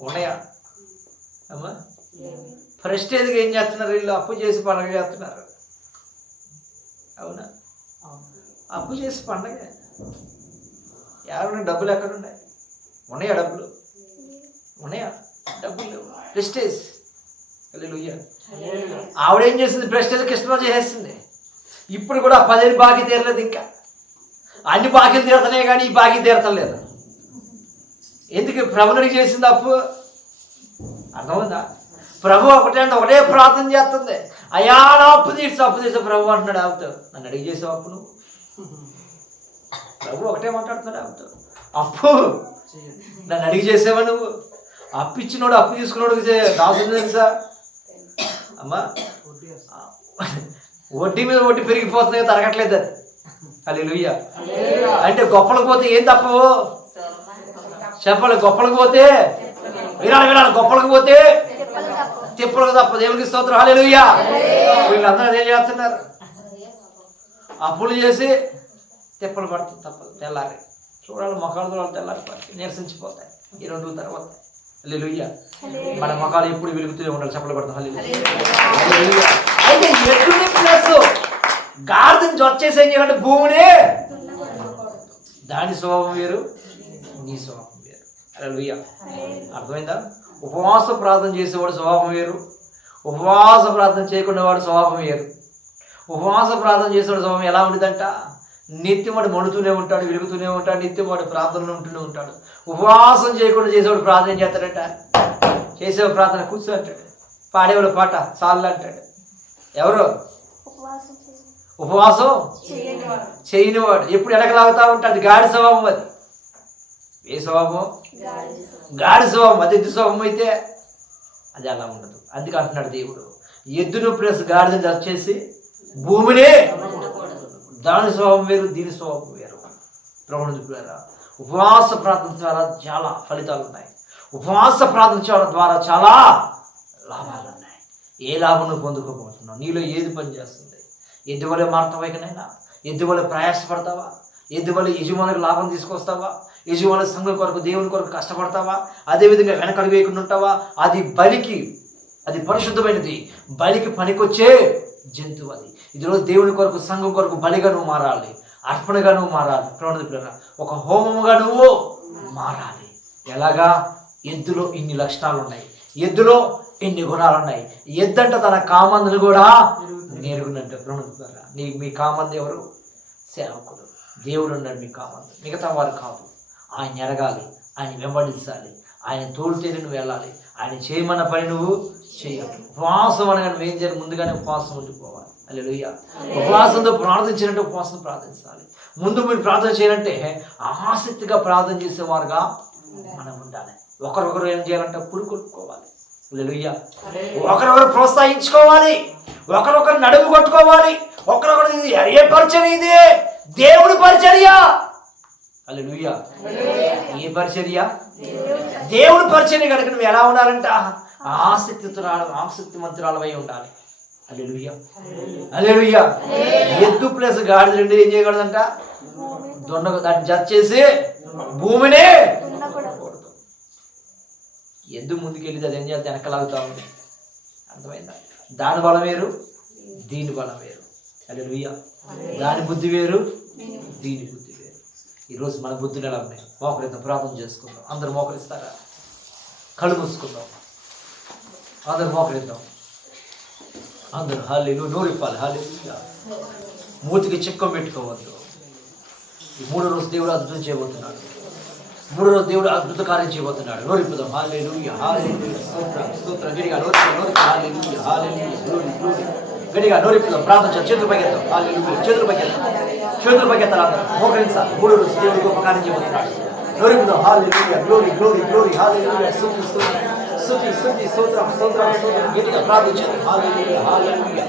ఉన్నాయా అమ్మా? ప్రెస్టేజ్గా ఏం చేస్తున్నారు, వీళ్ళు అప్పు చేసి పండగ చేస్తున్నారు. అవునా? అప్పు చేసి పండగ. ఎవరైనా డబ్బులు ఎక్కడున్నాయి? ఉన్నాయా డబ్బులు? ఉన్నాయా? డబ్బులు లేవు, ప్రెస్టేజ్. హల్లెలూయా. ఆవిడేం చేసింది, ప్రెస్టేజ్ క్రిస్మస్ చేసేసింది. ఇప్పుడు కూడా 10,000 బాకీ తీరలేదు, ఇంకా అన్ని బాకీలు తీరుతున్నాయి కానీ ఈ బాకీ తీరతలేదు. ఎందుకు? ప్రభునికి చేసింది అప్పు. అర్థమైందా? ప్రభు ఒకటే ప్రార్థన చేస్తుంది, అయ్యా నా అప్పు తీర్చు ప్రభు అంటున్నాడు. ఆపుతావు, నన్ను అడిగి చేసావు అప్పు నువ్వు? ప్రభు ఒకటే మాట్లాడుతున్నాడు, ఆపుతావు అప్పు నన్ను అడిగి చేసావా నువ్వు? అప్పు ఇచ్చినోడు అప్పు తీసుకున్నాడు దాసుడు తెలుసా అమ్మా? వడ్డీ మీద వడ్డీ పెరిగిపోతుంది, తరగట్లేదు అది. హల్లెలూయా. అంటే గొప్పలకు పోతే ఏం తప్పు చెప్పాలి? గొప్పలకు పోతే వినాలి, గొప్పలకు పోతే తిప్పలకు తప్ప. దేవునికి స్తోత్రం. హల్లెలూయా. వీళ్ళందరూ ఏం చేస్తున్నారు, అప్పులు చేసి తిప్పలు పడుతుంది తప్పదు. తెల్లారి చూడాలి, మొఖాలు తెల్లారి నిరసించిపోతాయి ఈ 2 రోజుల తర్వాత. హల్లెలూయా. మన మొఖాలు ఎప్పుడు వెలుగుతూనే ఉండాలి. చెప్పలు పడతాం. హల్లెలూయా. అయితే ఎద్దుని ప్లస్ గాడిదని వచ్చేసి ఏం చేయాలంటే భూమిని దాని స్వభావం వేరు, నీ స్వభావం వేరు. హల్లెలూయా. అర్థమైందా? ఉపవాస ప్రార్థన చేసేవాడు స్వభావం వేరు, ఉపవాస ప్రార్థన చేయకుండా వాడు స్వభావం వేరు. ఉపవాస ప్రార్థన చేసేవాడు స్వభావం ఎలా ఉంటుందంట, నిత్యం వాడు మండుతూనే ఉంటాడు, వెలుగుతూనే ఉంటాడు, నిత్యం వాడు ప్రార్థనలు ఉంటూనే ఉంటాడు. ఉపవాసం చేయకుండా చేసేవాడు ప్రార్థన ఏం చేస్తాడట, చేసేవాడు ప్రార్థన కూర్చో అంటాడు, పాడేవాడు పాట చాలు అంటాడు. ఎవరు? ఉపవాసం చేయనివాడు ఎప్పుడు ఎడకలాగుతా ఉంటాడు. గాడి స్వభావం అది. ఏ స్వభావం? గాడి స్వభావం. అది ఎద్దు స్వభావం అయితే అది అలా ఉండదు. అందుకే అంటున్నాడు దేవుడు, ఎద్దును ప్లస్ గాడిదని వచ్చేసి భూమిని దాని స్వభావం వేరు, దీని స్వభావం వేరు. ప్రభుత్వ ఉపవాస ప్రార్థన ద్వారా చాలా ఫలితాలు ఉన్నాయి. ఉపవాస ప్రార్థన ద్వారా చాలా లాభాలు ఉన్నాయి. ఏ లాభం నువ్వు పొందుకోబోతున్నావు? నీలో ఏది పని చేస్తుంది? ఎద్దువలే మారుతావైకనైనా? ఎద్దువలే ప్రయాసపడతావా? ఎద్దువలే యజమానికి లాభం తీసుకొస్తావా? యజమాని సంఘం కొరకు దేవుని కొరకు కష్టపడతావా? అదేవిధంగా వెనకడుగు వేయకుండా ఉంటావా? అది బలికి, అది పరిశుద్ధమైనది, బలికి పనికొచ్చే జంతువు అది. ఈరోజు దేవుని కొరకు సంఘం కొరకు బలిగా నువ్వు మారాలి, అర్పణగా నువ్వు మారాలి. ప్రణుల ఒక హోమముగా నువ్వు మారాలి. ఎలాగా? ఎద్దులో ఇన్ని లక్షణాలు ఉన్నాయి, ఎద్దులో ఇన్ని గుణాలు ఉన్నాయి. ఎద్దంట తన కామందును కూడా నేరుగునంట. ప్రణుల మీ కామంది ఎవరు? సేవకుడు. దేవుడు ఉన్నాడు మీ కామంది, మిగతా వారు కాదు. ఆయన ఎరగాలి, ఆయన వెంబడించాలి, ఆయన తోడుతేనే నువ్వు వెళ్ళాలి, ఆయన చేయమన్న పని నువ్వు చేయాలి. ఉపవాసం అనగా నువ్వు ఏం చేయాలి? ముందుగానే ఉపవాసం ఉండిపోవాలి. హల్లెలూయా. ఉపవాసంతో ప్రార్థించినట్టు ఉపవాసం ప్రార్థించాలి. ముందు మీరు ప్రార్థన చేయాలంటే ఆసక్తిగా ప్రార్థన చేసేవారుగా మనం ఉండాలి. ఒకరొకరు ఏం చేయాలంటే పురుకొట్టుకోవాలి. హల్లెలూయా. ఒకరొకరు ప్రోత్సహించుకోవాలి, ఒకరొకరు నడుము కొట్టుకోవాలి. ఒకరొకరు ఇది ఏ పరిచర్య? ఇది దేవుడి పరిచర్య. హల్లెలూయా. ఏ పరిచర్య? దేవుడి పరిచర్య. కనుక నువ్వు ఎలా ఉండాలంట? ఆసక్తిమంతురాలవై ఉండాలి. హల్లెలూయా. హల్లెలూయా. ఎద్దు ప్లస్ గాడిద రెండు ఏం చేయకూడదంట? దాన్ని జత చేసి భూమిని ఎద్దు ముందుకెళ్ళి అది ఏం చేయాలి? వెనకలాగుతా ఉంది. అర్థమైందా? దాని బలం వేరు, దీని బలం వేరు. హల్లెలూయా. దాని బుద్ధి వేరు, దీని బుద్ధి వేరు. ఈరోజు మన బుద్ధులు ఎలా ఉన్నాయి? మోకరిద్దాం, ప్రార్థన చేసుకుందాం. అందరూ మోకరిస్తారా? కళ్ళు మూసుకుందాం, అందరూ మోకరిద్దాం. అందరూ హల్లెలూయా నోరిప్పాలి. హల్లెలూయా. మూతికి చిక్కం పెట్టుకోవద్దు. ఈ 3వ రోజు దేవుడు అద్భుతం చేయబోతున్నాడు. 3వ రోజు దేవుడు అద్భుత కార్యం చేయబోతున్నాడు. నోరిప్పుదాం. హల్లెలూయా. హల్లెలూయా. స్తోత్రం. గట్టిగా నోరిప్పుదాం. హల్లెలూయా. హల్లెలూయా. Glory glory. గట్టిగా నోరిప్పుదాం. ప్రార్థన చేతులు పైకెత్తాం. హల్లెలూయా. చేతులు పైకెత్తాం. చేతులు పైకెత్తాలి. అందరూ మోకరించాలి. 3వ రోజు దేవుడు గొప్ప కార్యం చేయబోతున్నాడు. నోరిప్పుదాం. హల్లెలూయా. Glory glory glory. హల్లెలూయా. స్తుతి స్తుతి స్తుతి స్తుతి స్తోత్రం స్తోత్రం స్తోత్రం. గట్టిగా ప్రార్థించండి. హల్లెలూయా. హల్లెలూయా.